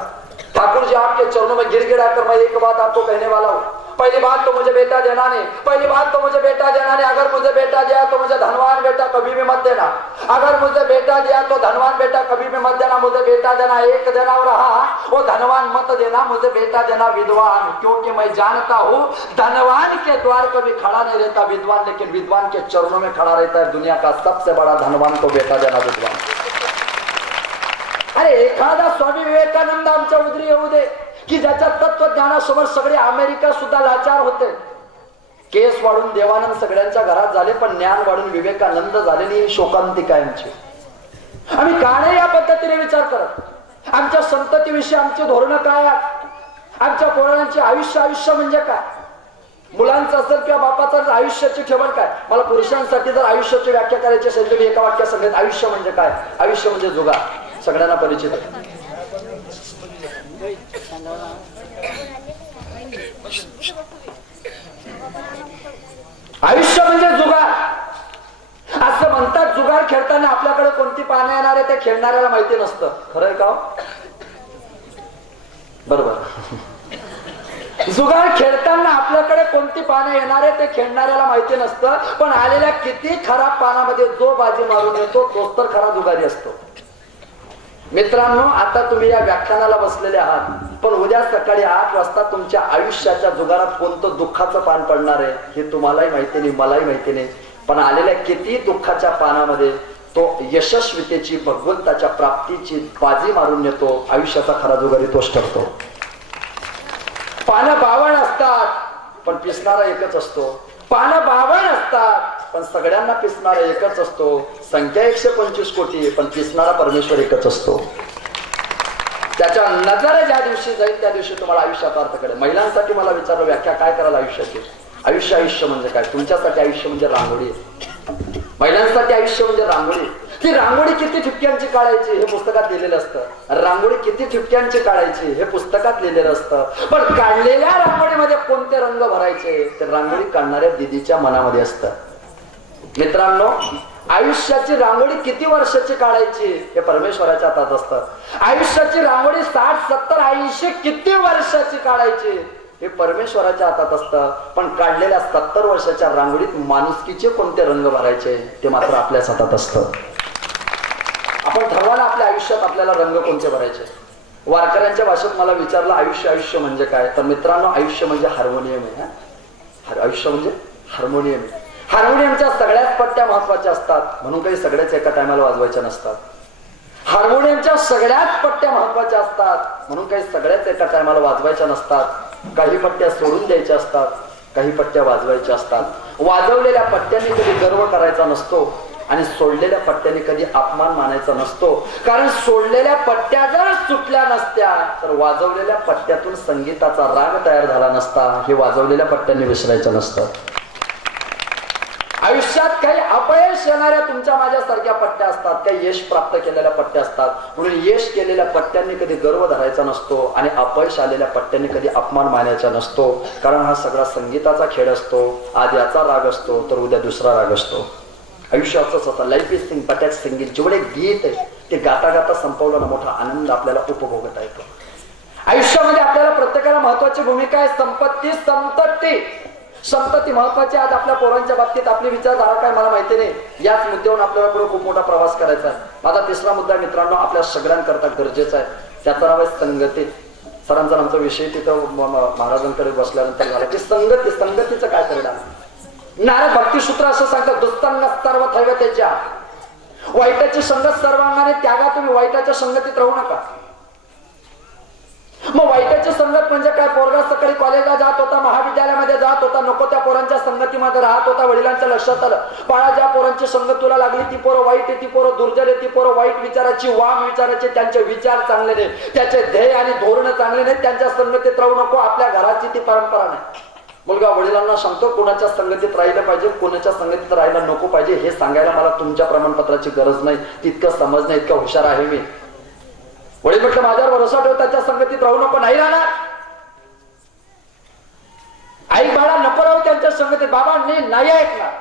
ठाकुर जी आपके चरणों में गिड़गिड़ा कर मैं एक बात आपको कहने वाला हूँ. पहली बात तो मुझे बेटा देना नहीं, पहली बात तो मुझे बेटा देना नहीं. अगर मुझे बेटा दिया तो मुझे धनवान बेटा कभी भी मत देना. अगर मुझे बेटा दिया तो धनवान बेटा कभी भी मत देना. मुझे बेटा देना एक देना और रहा वो धनवान मत देना. मुझे बेटा देना विद्वान, क्योंकि मैं जानता हूँ धनवान के द्वार कभी खड़ा नहीं रहता विद्वान, लेकिन विद्वान के चरणों में खड़ा रहता है. दुनिया का सबसे बड़ा धनवान को बेटा देना विद्वान. अरे एखादा स्वामी विवेकानंद आमच्या उदरी येऊ दे की ज्याच्या तत्वज्ञानासमोर सगळे अमेरिका सुद्धा लाचार होते. केस वाढून देवानंद सगळ्यांच्या घरात झाले, पण ज्ञान वाढून विवेकानंद झाले नाही. शोकांतिका यांची. आम्ही का नाही या पद्धतीने विचार करत? आमच्या संततीविषयी आमची धोरणं काय? आमच्या पोरांचे आयुष्य म्हणजे काय? मुलांचं असेल किंवा बापाचं आयुष्याची ठेवण काय? मला पुरुषांसाठी जर आयुष्याची व्याख्या करायची असेल तर मी एका वाक्यात सांगेन, आयुष्य म्हणजे काय? आयुष्य म्हणजे जुगार. सगळ्यांना परिचित आहे. आयुष्य म्हणजे जुगार. असं म्हणतात, जुगार खेळताना आपल्याकडे कोणती पानं येणार आहे ते खेळणाऱ्याला माहिती नसतं. खरंय का? बरोबर. जुगार खेळताना आपल्याकडे कोणती पानं येणार आहे ते खेळणाऱ्याला माहिती नसतं, पण आलेल्या किती खराब पानामध्ये जो बाजी मारून येतो तोच तर खरा जुगारी असतो. मित्रांनो, आता तुम्ही या व्याख्यानाला बसलेले आहात, पण उद्या सकाळी 8 वाजता तुमच्या आयुष्याच्या जुगारात कोणतं दुःखाचं पान पडणार आहे हे तुम्हालाही माहिती नाही, मलाही माहिती नाही. पण आलेल्या किती दुःखाच्या पानामध्ये तो यशस्वीतेची, भगवंताच्या प्राप्तीची बाजी मारून येतो. आयुष्याचा खरा जुगारी तोच ठरतो. पानं 52 असतात, पण पिसणारा एकच असतो. पानं 52 असतात पण सगळ्यांना पिसणारा एकच असतो. संख्या 125 कोटी पण पिसणारा परमेश्वर एकच असतो. त्याच्या नजर ज्या दिवशी जाईल त्या दिवशी तुम्हाला आयुष्यात अर्थ कळेल. महिलांसाठी मला विचारलं व्याख्या काय करायला आयुष्याची. आयुष्य म्हणजे काय? तुमच्यासाठी आयुष्य म्हणजे रांगोळी. महिलांसाठी आयुष्य म्हणजे रांगोळी. ती रांगोळी किती ठिपक्यांची काढायची हे पुस्तकात लिहिलेलं असतं. रांगोळी किती ठिपक्यांची काढायची हे पुस्तकात लिहिलेलं असतं. पण काढलेल्या रांगोळीमध्ये कोणते रंग भरायचे ते रांगोळी काढणाऱ्या दिदीच्या मनामध्ये असतं. मित्रांनो, आयुष्याची रांगोळी किती वर्षाची काढायची हे परमेश्वराच्या हातात असतं. आयुष्याची रांगोळी 60, 70, 80 किती वर्षाची काढायची हे परमेश्वराच्या हातात असतं. पण काढलेल्या 70 वर्षाच्या रांगोळीत माणुसकीचे कोणते रंग भरायचे ते मात्र आपल्याच हातात असतं. आपण ठरवायला आपल्या आयुष्यात आपल्याला रंग कोणते भरायचे. वारकऱ्यांच्या भाषेत मला विचारलं आयुष्य म्हणजे काय, तर मित्रांनो आयुष्य म्हणजे हार्मोनियम आहे. आयुष्य म्हणजे हार्मोनियम. हार्मोनियमच्या सगळ्याच पट्ट्या महत्वाच्या असतात म्हणून काही सगळ्याच एका टायमाला वाजवायच्या नसतात. हार्मोनियमच्या सगळ्याच पट्ट्या महत्वाच्या असतात म्हणून काही सगळ्याच एका टायमाला वाजवायच्या नसतात. काही पट्ट्या सोडून द्यायच्या असतात, काही पट्ट्या वाजवायच्या असतात. वाजवलेल्या पट्ट्यांनी कधी गर्व करायचा नसतो आणि सोडलेल्या पट्ट्यांनी कधी अपमान मानायचा नसतो. कारण सोडलेल्या पट्ट्या जर सुटल्या नसत्या तर वाजवलेल्या पट्ट्यातून संगीताचा राग तयार झाला नसता. हे वाजवलेल्या पट्ट्यांनी विसरायचं नसतं. आयुष्यात काही अपयश येणाऱ्या तुमच्या माझ्यासारख्या पट्ट्या असतात, काही यश प्राप्त केलेल्या पट्ट्या असतात. म्हणून यश केलेल्या पट्ट्यांनी कधी गर्व धरायचा नसतो आणि अपयश आलेल्या पट्ट्यांनी कधी अपमान मानायचा नसतो. कारण हा सगळा संगीताचा खेळ असतो. आज याचा राग असतो तर उद्या दुसरा राग असतो. आयुष्य असंच होतं. लाईफ इज सिंग पट्यात संगीत. जेवढे गीत आहे ते गाता गाता संपवलं ना मोठा आनंद आपल्याला उपभोगता येतो. आयुष्यामध्ये आपल्याला प्रत्येकाला महत्वाची भूमिका आहे. संपत्ती संतती महत्वाची. आज आपल्या पोरांच्या बाबतीत आपली विचारधारा काय मला माहिती नाही. याच मुद्द्यावरून आपल्याला पुढे खूप मोठा प्रवास करायचा आहे. माझा तिसरा मुद्दा मित्रांनो आपल्या सगळ्यांकरता गरजेचा आहे. त्याचं नाव आहे संगती. सरांचा आमचा विषय तिथं महाराजांकडे बसल्यानंतर झाला की संगतीचं काय करणार. नारद भक्तिसूत्र असं सांगतात दुस्संग सर्व थैवतेच्या. वाईटाची संगत सर्वांगाने त्यागा. तुम्ही वाईटाच्या संगतीत राहू नका. मग वाईटाची संगत म्हणजे काय. पोरगा सकाळी कॉलेजला जात होता, महाविद्यालयामध्ये जात होता, नको त्या पोरांच्या संगतीमध्ये राहत होता. वडिलांच्या लक्षात आलं बाळा ज्या पोरांची संगत तुला लागली ती पोरं वाईट आहे, ती पोरं दुर्जय आहे, ती पोरं वाईट विचाराची, वाम विचाराचे, त्यांचे विचार चांगले नाही, त्याचे ध्येय आणि धोरण चांगले नाही, त्यांच्या संगतीत राहू नको. आपल्या घराची ती परंपरा नाही. मुलगा वडिलांना सांगतो कोणाच्या संगतीत राहिलं पाहिजे, कोणाच्या संगतीत राहायला नको पाहिजे हे सांगायला मला तुमच्या प्रमाणपत्राची गरज नाही. तितकं समजणं इतकं हुशार आहे मी. वडील म्हटलं माझ्यावर भरोसा ठेव, त्याच्या संगतीत राहू नको. नाही राहणार. आई बाळा नको राहू त्यांच्या संगतीत. बाबा नाही ऐकणार.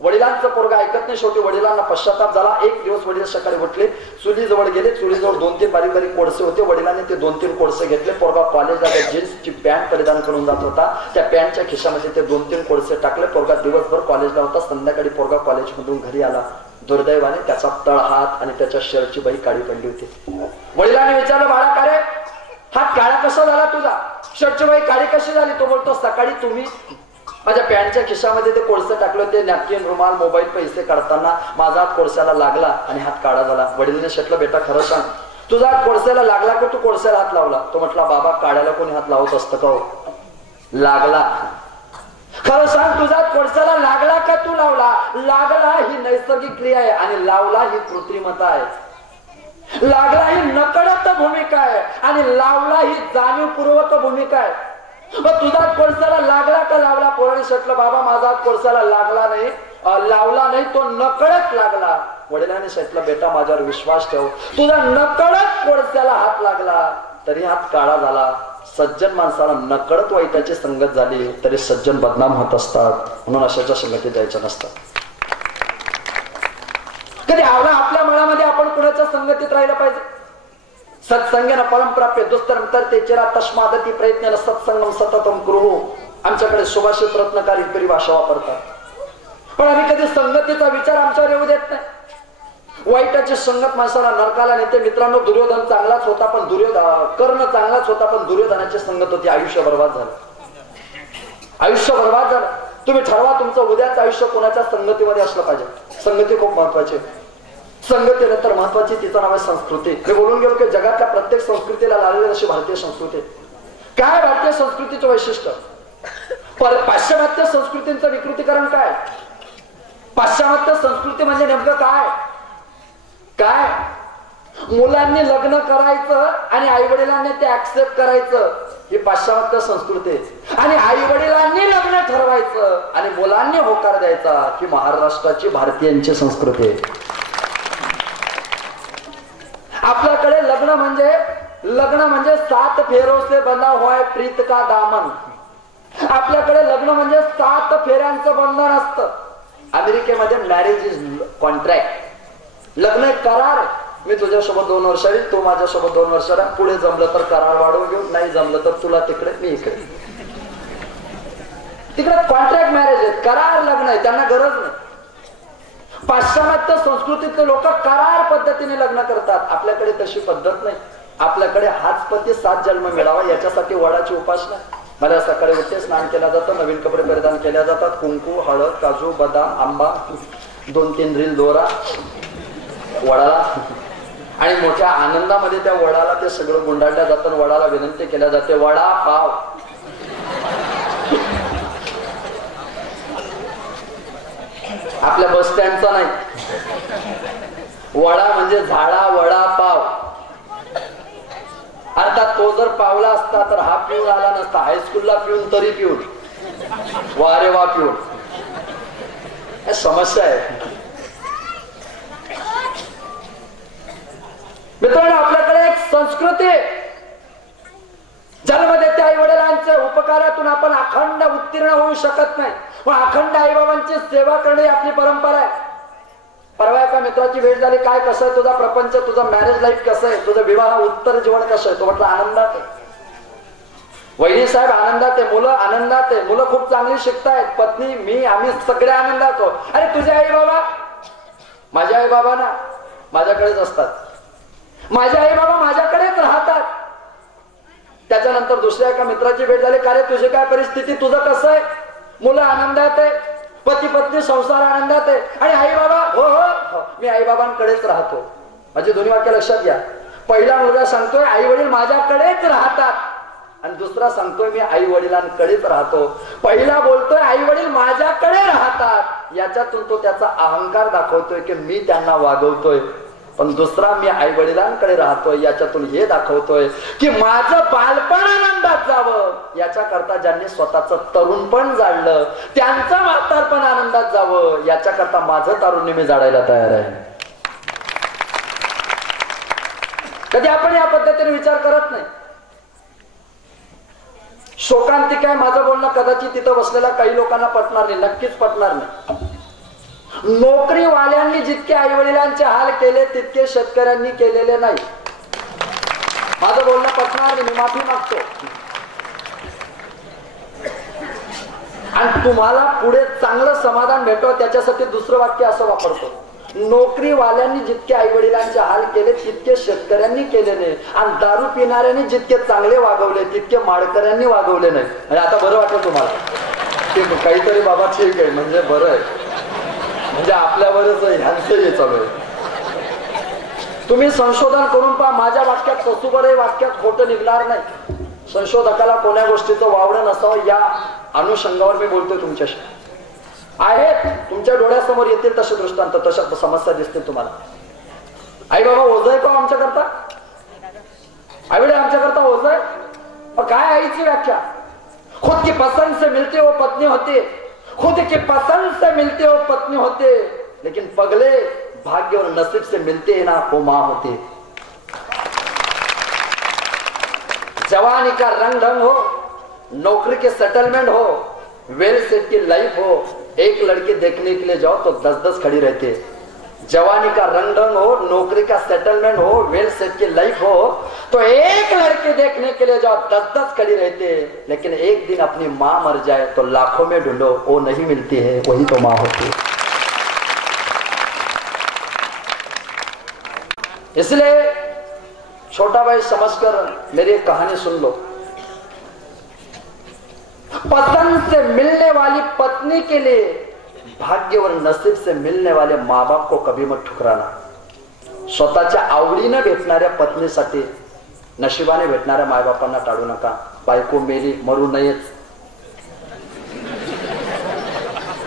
वडिलांचं पोरगा ऐकत नाही. शेवटी वडिलांना पश्चाताप झाला. एक दिवस वडील सकाळी उठले, चुलीजवळ गेले. चुलीजवळ 2-3 बारीक बारीक कोळसे होते. वडिलांनी ते 2-3 कोळसे घेतले. पोरगा कॉलेजला जीन्सची पॅन्ट परिधान करून जात होता. त्या पॅन्टच्या खिशामध्ये ते 2-3 कोळसे टाकले. पोरगा दिवसभर कॉलेजला होता. संध्याकाळी पोरगा कॉलेजमधून घरी आला. दुर्दैवाने त्याचा तळहात आणि त्याच्या शर्टची बाई काळी पडली होती. वडिलांनी विचारलं बाळा का रे हात काळा कसा झाला तुझा, शर्टची बाई काळी कशी झाली. तो बोलतो सकाळी तुम्ही माझ्या पॅन्टच्या खिशामध्ये ते कोळसे टाकले होते, नॅपकिन, रुमाल, मोबाईल, पैसे काढताना माझा हात कोळशाला लागला आणि हात काळा झाला. वडिलांनी शेटलं बेटा खरं सांग तुझा हात कोळशाला लागला का तू कोळशाला हात लावला. तो म्हटला बाबा काढ्याला कोणी हात लावत असतं का हो. लागला. खरं सांग तुझा कोळशाला लागला का तू लावला. लागला ही नैसर्गिक क्रिया आहे आणि लावला ही कृत्रिमता आहे. लागला ही नकळत भूमिका आहे आणि लावला ही जाणीवपूर्वक भूमिका आहे. मग तुझा कोळशाला लागला का लावला. पोराने शेटलं बाबा माझा कोळशाला लागला नाही, लावला नाही, तो नकळत लागला. वडिलांनी शेटलं बेटा माझ्यावर विश्वास ठेव, तुझा नकळत कोळशाला हात लागला तरी हात काळा झाला. सज्जन माणसाला नकळत वाईटाची संगत झाली तरी सज्जन बदनाम होत असतात. म्हणून अशाच्या संगतीत जायचं नसतं. कधी आपल्या मनामध्ये आपण कुणाच्या संगतीत राहिलं पाहिजे. सत्संगेन परमप्राप्य दुस्तरम तरते चिरा तस्मादती प्रयत्न सत्संगम सततम कुरु. आमच्याकडे सुभाषित रत्नकारी परिभाषा वापरतात. पण आम्ही कधी संगतीचा विचार आमच्यावर येऊ देत नाही. वाईटाची संगत माणसाला नरकाला नेते. मित्रांनो दुर्योधन चांगलाच होता पण कर्ण चांगलाच होता पण दुर्योधनाची संगत होती. आयुष्य बर्बाद झालं. आयुष्य बर्बाद झालं. तुम्ही ठरवा तुमचं उद्याचं आयुष्य कोणाच्या संगतीमध्ये असलं पाहिजे. संगती खूप महत्वाची. संगतीनंतर महत्वाची तिचं नाव आहे संस्कृती. मी बोलून गेलो की जगातल्या प्रत्येक संस्कृतीला लागलेली अशी भारतीय संस्कृती. काय भारतीय संस्कृतीचं वैशिष्ट्य. पाश्चिमात्य संस्कृतींचं विकृतीकरण काय? पाश्चिमात्य संस्कृती म्हणजे नेमकं काय? काय मुलांनी लग्न करायचं आणि आई वडिलांनी ते ऍक्सेप्ट करायचं, ही पाश्चिमात्य संस्कृती आहे. आणि आई वडिलांनी लग्न ठरवायचं आणि मुलांनी होकार द्यायचा, ही महाराष्ट्राची भारतीयांची संस्कृती आहे. आपल्याकडे लग्न म्हणजे 7 फेरों से बंधा हुआ है प्रीत का दामन. आपल्याकडे लग्न म्हणजे 7 फेऱ्यांचं बंधन असतं. अमेरिकेमध्ये मॅरेज इज कॉन्ट्रॅक्ट. लग्न एक करार. मी तुझ्यासोबत 2 वर्ष राहील, तू माझ्यासोबत 2 वर्ष राह. पुढे जमलं तर करार वाढवून घेऊ, नाही जमलं तर तुला तिकडे मी इकडे. तिकडे कॉन्ट्रॅक्ट मॅरेज आहे, करार लग्न आहे, त्यांना गरज नाही. पाश्चिमात्य संस्कृतीतले लोक करार पद्धतीने लग्न करतात. आपल्याकडे तशी पद्धत नाही. आपल्याकडे हाच पती 7 जन्म मिळावा याच्यासाठी वडाची उपासना. मला सकाळी उठते, स्नान केलं जातं, नवीन कपडे परिधान केल्या जातात, कुंकू, हळद, काजू, बदाम, आंबा, 2-3 रील दोरा वडाला, आणि मोठ्या आनंदामध्ये त्या वडाला ते सगळं गुंडाळल्या जातं. वडाला विनंती केल्या जाते, वडा पाव. आपल्या बस स्टँडचा नाही, वडा म्हणजे झाडा वडा पाव. अर्थात तो जर पावला असता तर हा पिऊन आला नसता. हायस्कूलला पिऊन तरी पिऊन, वा रे वा पिऊन. समस्या आहे मित्रांनो. आपल्याकडे एक संस्कृती, जन्म देते आई वडिलांच्या उपकारातून आपण अखंड उत्तीर्ण होऊ शकत नाही, पण अखंड आई बाबांची सेवा करणे आपली परंपरा आहे. परवा एका मित्राची भेट झाली. काय कसं आहे तुझा प्रपंच, तुझा मॅरेज लाईफ कसं आहे, तुझं विवाह उत्तर जीवन कसं आहे? तो म्हटलं आनंदात आहे. वहिनी साहेब आनंदात आहे, मुलं आनंदात आहे, मुलं खूप चांगली शिकतायत, पत्नी मी आम्ही सगळे आनंदात हो. अरे तुझे आई बाबा? माझे आई बाबा ना माझ्याकडेच असतात, माझे आई बाबा माझ्याकडेच राहतात. त्याच्यानंतर दुसऱ्या एका मित्राची भेट झाली. का रे तुझी काय परिस्थिती, तुझं कसं आहे? मुलं आनंदात आहे, पती पत्नी संसार आनंदात आहे, आणि आई बाबा? हो हो मी आई बाबांकडेच राहतो. माझी दोन्ही वाक्य लक्षात घ्या. पहिला मुलगा सांगतोय आई वडील माझ्याकडेच राहतात, आणि दुसरा सांगतोय मी आई वडिलांकडेच राहतो. पहिला बोलतोय आई वडील माझ्याकडे राहतात, याच्यातून तो त्याचा अहंकार दाखवतोय की मी त्यांना वागवतोय. पण दुसरा मी आई वडिलांकडे राहतोय, याच्यातून हे दाखवतोय की माझं बालपण आनंदात जावं. याच्याकरता ज्यांनी स्वतःच तरुणपण जाळलं त्यांचं म्हातारपण आनंदात जावं, याच्याकरता माझं तारुण्य मी जाळायला तयार आहे. कधी आपण या पद्धतीने विचार करत नाही. शोकांतिक आहे माझं बोलणं, कदाचित तिथं बसलेल्या काही लोकांना पटणार नाही, नक्कीच पटणार नाही. नोकरीवाल्यांनी जितके आई वडिलांचे हाल केले तितके शेतकऱ्यांनी केलेले नाही. माझं बोलणं पटणार नाही, मी माफी मागतो. आणि तुम्हाला पुढे चांगलं समाधान भेटावं त्याच्यासाठी दुसरं वाक्य असं वापरतो. नोकरीवाल्यांनी जितके आई वडिलांचे हाल केले तितके शेतकऱ्यांनी केले नाही, आणि दारू पिणाऱ्यांनी जितके चांगले वागवले तितके माडकऱ्यांनी वागवले नाही. आणि आता बरं वाटलं तुम्हाला की काहीतरी बाबा ठीक आहे, म्हणजे बरं आहे, म्हणजे आपल्यावरच ह्यांचं हे चालू आहे. तुम्ही संशोधन करून पहा. माझ्या वाक्यात कसूबरही वाक्यात खोटं निघणार नाही. संशोधकाला कोण्या गोष्टीचं वावडं नसावं या अनुषंगावर मी बोलतोय तुमच्याशी. आहेत तुमच्या डोळ्यासमोर येतील तसे दृष्टांत, तशा समस्या दिसतील तुम्हाला. आई बाबा ओझ आहे का आमच्या करता? आई वडील आमच्या करता ओझ आहे? काय आईची व्याख्या? खुद की पसंद से मिलते हो पत्नी होते, खुद के पसंद से मिलते हो पत्नी होते, लेकिन पगले भाग्य और नसीब से मिलते हैं ना वो मां होती. जवानी का रंग ढंग हो, नौकरी के सेटलमेंट हो, वेल सेट की लाइफ हो, एक लड़की देखने के लिए जाओ तो 10-10 खड़ी रहती है. जवानी का रंग ढंग हो, नौकरी का सेटलमेंट हो, वेल सेट की लाइफ हो, तो एक लड़के देखने के लिए जाओ 10-10 खड़ी रहती है, लेकिन एक दिन अपनी मां मर जाए तो लाखों में ढूंढो वो नहीं मिलती है, वही तो मां होती है. इसलिए छोटा भाई समझकर मेरी एक कहानी सुन लो. पसंद से मिलने वाली पत्नी के लिए भाग्य और नसीब से मिलने वाले माँ बाप को कभी मत ठुकराना. स्वतःच्या आवडीने भेटणाऱ्या पत्नीसाठी नशिबाने भेटणाऱ्या मायबापांना टाळू नका. बायको मेली मरू नयेच.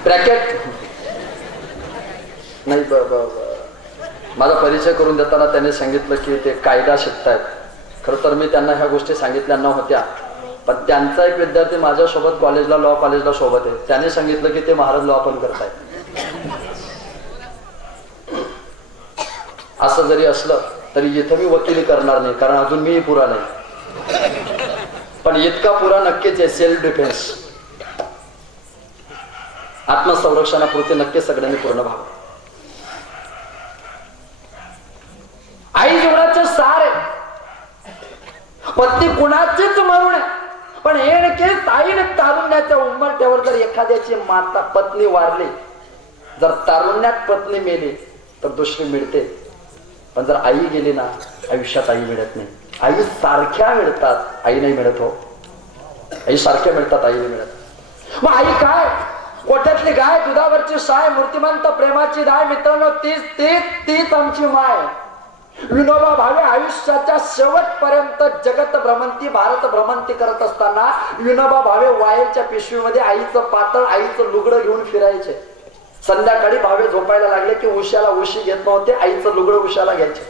ब्रॅकेट नाही. माझा परिचय करून देताना त्यांनी सांगितलं की ते कायदा शिकतायत. खरं तर मी त्यांना ह्या गोष्टी सांगितल्या नव्हत्या, पण त्यांचा एक विद्यार्थी माझ्यासोबत कॉलेजला लॉ कॉलेजला सोबत आहे. त्याने सांगितलं की ते महाराज लॉ पण करतायत. असं जरी असलं तरी इथं मी वकिली करणार नाही, कारण अजून मी पुरा नाही, पण इतका पुरा नक्कीच आहे. सेल्फ डिफेन्स, आत्मसंरक्षणापुरते नक्कीच सगळ्यांनी पूर्ण व्हावं. आई जीवनाचं सार आहे. पत्नी कुणाचीच मरून आहे, पण एणकेच आईने तारुण्याच्या उंबरठ्यावर जर एखाद्याची माता पत्नी वारली, जर तारुण्यात पत्नी मेली तर दुसरी मिळते, पण जर आई गेली ना आयुष्यात आई मिळत नाही. आई सारख्या मिळतात, आई नाही मिळत. हो, आई सारख्या मिळतात, आई नाही मिळत. मग आई काय? कोठ्यातली गाय, दुधावरची साय, मूर्तिमंत प्रेमाची दाय. मित्रांनो, तीच आमची माय. विनोबा भावे आयुष्याच्या शेवटपर्यंत जगत भ्रमंती, भारत भ्रमंती करत असताना विनोबा भावे वायलच्या पिशवीमध्ये आईचं पातळ, आईचं लुगडं घेऊन फिरायचे. संध्याकाळी भावे झोपायला लागले की उशाला उशी घेत नव्हते, आईचं लुगडं उशाला घ्यायचे.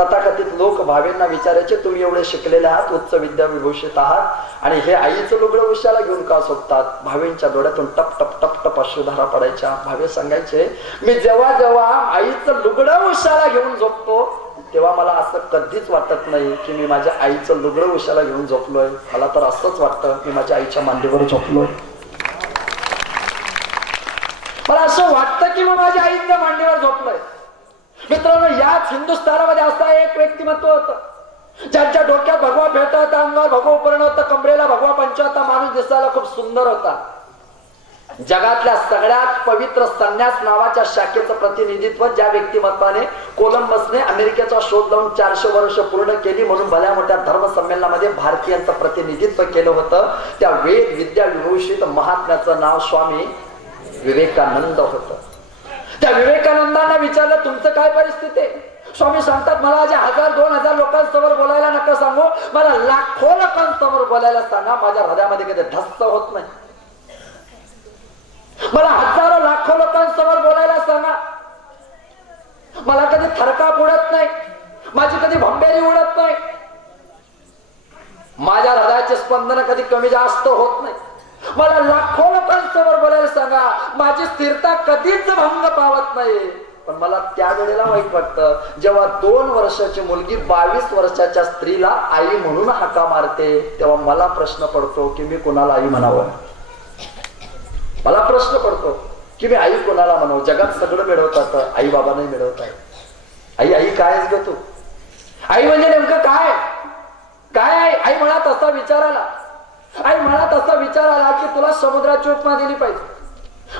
तथाकथित लोक भावेंना विचारायचे, तुम्ही एवढे शिकलेले आहात, उच्च विद्या विभूषित आहात, आणि हे आईचं लुगडं उशाला घेऊन का झोपतात? भावेंच्या डोळ्यातून टप टप टप टप अश्रुधारा पडायच्या. भावे सांगायचे, मी जेव्हा जेव्हा आईचं लुगडं उशाला घेऊन झोपतो तेव्हा मला असं कधीच वाटत नाही की मी माझ्या आईचं लुगडं उशाला घेऊन झोपलोय. मला तर असंच वाटतं मी माझ्या आईच्या मांडीवर झोपलोय. मला असं वाटतं की मी माझ्या आईच्या मांडीवर झोपलोय. मित्रांनो, याच हिंदुस्थानामध्ये असा एक व्यक्तिमत्व होतं ज्यांच्या डोक्यात भगवा फेटा होता, अंगावर भगवा उपरण होतं, कमरेला भगवा पंचा होता. माणूस दिसायला खूप सुंदर होता. जगातल्या सगळ्यात पवित्र संन्यास नावाच्या शाखेचं प्रतिनिधित्व ज्या व्यक्तिमत्वाने कोलंबसने अमेरिकेचा शोध लावून 400 वर्ष पूर्ण केली म्हणून भल्या मोठ्या धर्म संमेलनामध्ये भारतीयांचं प्रतिनिधित्व केलं होतं, त्या वेद विद्या विभूषित महात्म्याचं नाव स्वामी विवेकानंद होतं. त्या विवेकानंदांना विचारलं, तुमचं काय परिस्थिती आहे? स्वामी सांगतात, मला जे 1000-2000 लोकांसमोर बोलायला नका सांगू, मला लाखो लोकांसमोर बोलायला सांगा. माझ्या हृदयामध्ये कधी धस्स होत नाही. मला हजारो लाखो लोकांसमोर बोलायला सांगा, मला कधी थरकाप उडत नाही, माझी कधी भंबेरी उडत नाही, माझ्या हृदयाचे स्पंदन कधी कमी जास्त होत नाही. मला लाखो लोकांसमोर बोलायला सांगा, माझी स्थिरता कधीच भंग पावत नाही. पण मला त्यावेळेला वाईट वाटतं जेव्हा 2 वर्षाची मुलगी 22 वर्षाच्या स्त्रीला आई म्हणून हाका मारते, तेव्हा मला प्रश्न पडतो की मी कोणाला आई म्हणावं. मला प्रश्न पडतो की मी आई कोणाला म्हणावं. जगात सगळं मिळवतात, आई बाबा नाही मिळवत आहे. आई आई कायच ग तू? आई म्हणजे नेमकं काय? काय आहे आई? मनात असा विचार आला, आई मनात असा विचार आला की तुला समुद्राची उपमा दिली पाहिजे.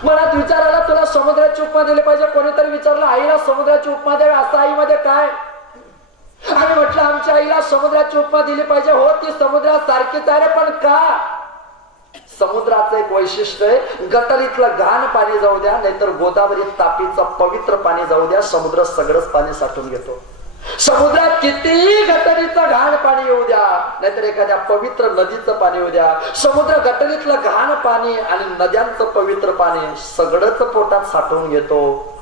मनात विचार आला तुला समुद्राची उपमा दिली पाहिजे. कोणीतरी विचारलं, आईला समुद्राची उपमा द्यावी, असं आईमध्ये काय? आम्ही म्हटलं, आमच्या आईला समुद्राची उपमा दिली पाहिजे. हो, ती समुद्रासारखीच आहे, पण का? समुद्राचं एक वैशिष्ट्य आहे, गटारीतलं घाण पाणी जाऊ द्या, नाहीतर गोदावरी तापीचं पवित्र पाणी जाऊ द्या, समुद्र सगळंच पाणी साठवून घेतो. समुद्रात कितीही गटारीचं घाण पाणी येऊ द्या, नाहीतर एखाद्या पवित्र नदीचं पाणी येऊ द्या, समुद्र गटारीतलं घाण पाणी आणि नद्यांचं पवित्र पाणी सगळंच पोटात साठवून घेतो.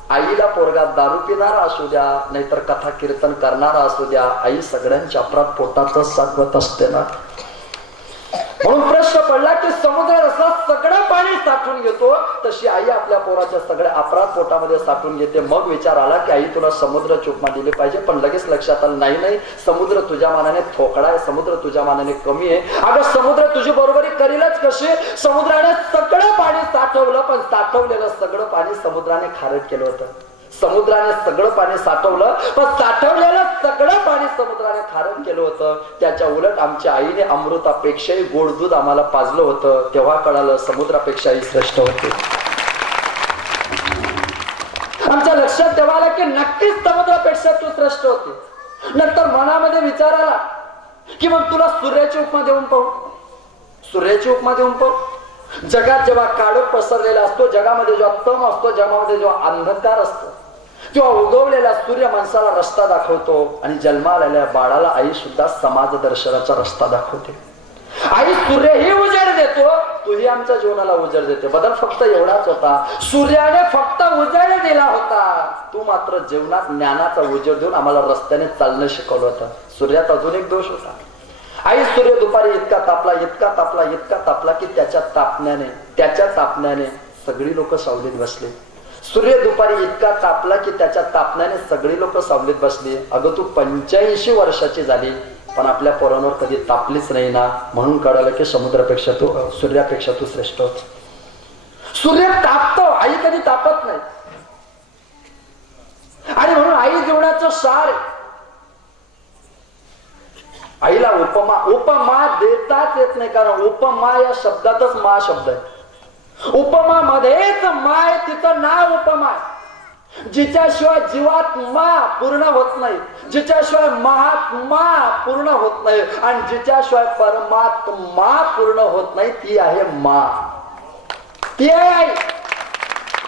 आईला पोरगा दारू पिणारा असू द्या, नाहीतर कथा कीर्तन करणारा असू द्या, आई सगळ्यांच्या अपराध पोटातच साठवत असते ना. म्हणून प्रश्न पडला की समुद्र जसं सगळं पाणी साठवून घेतो, तशी आई आपल्या पोराच्या सगळ्या अपराध पोटामध्ये साठवून घेते. मग विचार आला की आई तुला समुद्राची उपमा दिली पाहिजे, पण लगेच लक्षात आलं, नाही, समुद्र तुझ्या मानाने थोकडा आहे, समुद्र तुझ्या मानाने कमी आहे. अगं समुद्र तुझी बरोबरी करीलच कशी? समुद्राने सगळं पाणी साठवलं, पण साठवलेलं सगळं पाणी समुद्राने खारट केलं होतं. समुद्राने सगळं पाणी साठवलं, पण साठवलेलं सगळं पाणी समुद्राने खारट केलं होतं. त्याच्या उलट आमच्या आईने अमृतापेक्षाही गोड दूध आम्हाला पाजलं होतं. तेव्हा कळालं समुद्रापेक्षाही श्रेष्ठ होते. आमच्या लक्षात तेव्हा आलं की नक्कीच समुद्रापेक्षा तू श्रेष्ठ होते. नंतर मनामध्ये विचार आला की मग तुला सूर्याची उपमा देऊन पाहू. सूर्याची उपमा देऊन पाहू. जगात जेव्हा काळोख पसरलेला असतो, जगामध्ये जेव्हा तम असतो, जगामध्ये जेव्हा अंधकार असतो, तेव्हा उगवलेला सूर्य माणसाला रस्ता दाखवतो आणि जन्माला आलेल्या बाळाला आई सुद्धा समाज दर्शनाचा रस्ता दाखवते. आई सूर्यही उजेड देतो, तूही आमच्या जीवनाला उजेड देते. बदल फक्त एवढाच होता, सूर्याने फक्त उजेड दिला होता, तू मात्र जीवनात ज्ञानाचा उजेड देऊन आम्हाला रस्त्याने चालणं शिकवलं होतं. सूर्यात अजून एक दोष होता. आई सूर्य दुपारी इतका तापला इतका तापला इतका तापला की त्याच्या तापण्याने सगळी लोक सावलीत बसली. सूर्य दुपारी इतका तापला की त्याच्या तापण्याने सगळी लोक सावलीत बसली. अगं तू 85 वर्षाची झाली पण आपल्या पोरांवर कधी तापलीच नाही ना, म्हणून कळलं की सूर्यापेक्षा तू श्रेष्ठ होत. सूर्य तापतो, आई कधी तापत नाही. आणि म्हणून आई जीवनाचं सार. आईला उपमा देताच येत नाही, कारण उपमा या शब्दातच मा शब्द आहे. उपमा मध्येच माय, तिचं नाव उपमा. जिच्याशिवाय जीवात्मा पूर्ण होत नाही, जिच्याशिवाय महात्मा पूर्ण होत नाही, आणि जिच्याशिवाय परमात्मा पूर्ण होत नाही ती आहे मा, ती आहे आई.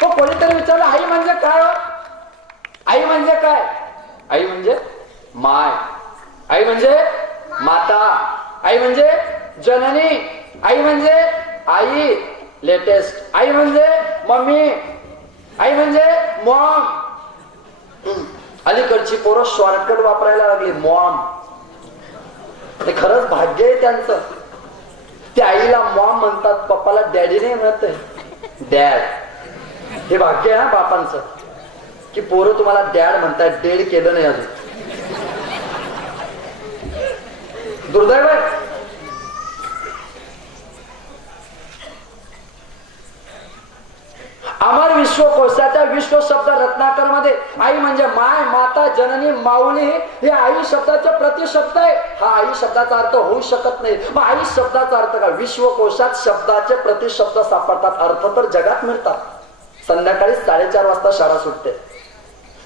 तो कोणीतरी विचारलं आई म्हणजे काय? आई म्हणजे काय? आई म्हणजे माय, आई म्हणजे माता, आई म्हणजे जननी, आई म्हणजे आई लेटेस्ट, आई म्हणजे मम्मी, आई म्हणजे मॉम. अलीकडची पोरं शॉर्टकट वापरायला लागली, मॉम. ते खरंच भाग्य आहे त्यांचं. ते आईला मॉम म्हणतात, पप्पाला डॅडी नाही म्हणत, डॅड. हे भाग्य आहे हा बापांचं की पोरं तुम्हाला डॅड म्हणतात, डेड केलं नाही अजून. दुर्दैव आहे. अमर विश्वकोशाच्या विश्व शब्द रत्नाकर मध्ये आई म्हणजे माय, माता, जननी, माऊली हे आई शब्दाचे प्रतिशब्द आहे. हा आई शब्दाचा अर्थ होऊ शकत नाही. मग आई शब्दाचा अर्थ काय? विश्वकोशात शब्दाचे प्रतिशब्द सापडतात, अर्थ तर जगात मिळतात. संध्याकाळी 4:30 वाजता शाळा सुटते,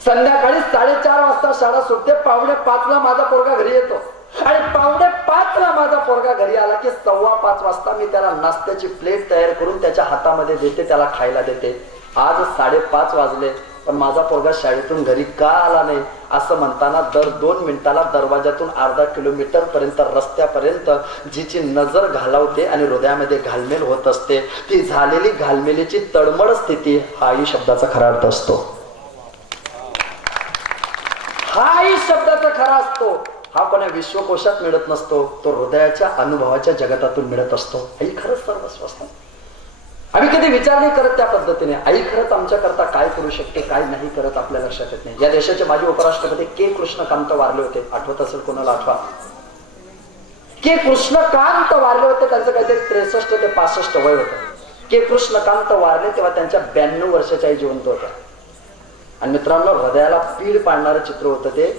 संध्याकाळी 4:30 वाजता शाळा सुटते. 4:45 माझा पोरगा घरी येतो, आणि 4:45 माझा पोरगा घरी आला की 4:15 वाजता मी त्याला नाश्त्याची प्लेट तयार करून त्याच्या हातामध्ये देते, त्याला खायला देते. आज 5:30 वाजले पण माझा पोरगा शाळेतून घरी का आला नाही असं म्हणताना दर 2 मिनिटाला दरवाजातून अर्धा किलोमीटर पर्यंत रस्त्यापर्यंत जिची नजर घालवते आणि हृदयामध्ये घालमेल होत असते, ती झालेली घालमेलीची तळमळ स्थिती हा आई शब्दाचा खरा अर्थ असतो. हा आई शब्दाचा खरा असतो. हा कोणा विश्वकोशात मिळत नसतो, तो हृदयाच्या अनुभवाच्या जगतातून मिळत असतो. आई खरंच सर्वस्व असतं. आम्ही कधी विचार नाही करत त्या पद्धतीने. आई खरंच आमच्या करता काय करू शकते, काय नाही करत आपल्या लक्षात येत नाही. या देशाचे माजी उपराष्ट्रपती के. कृष्णकांत वारले होते, आठवत असेल कोणाला आठवा. के. कृष्णकांत वारले होते, त्यांचं काहीतरी 63 ते 65 वय होतं. के. कृष्णकांत वारले तेव्हा त्यांच्या 92 वर्षाच्या आई जिवंत होत्या. आणि मित्रांनो, हृदयाला पीड पाडणारं चित्र होतं ते.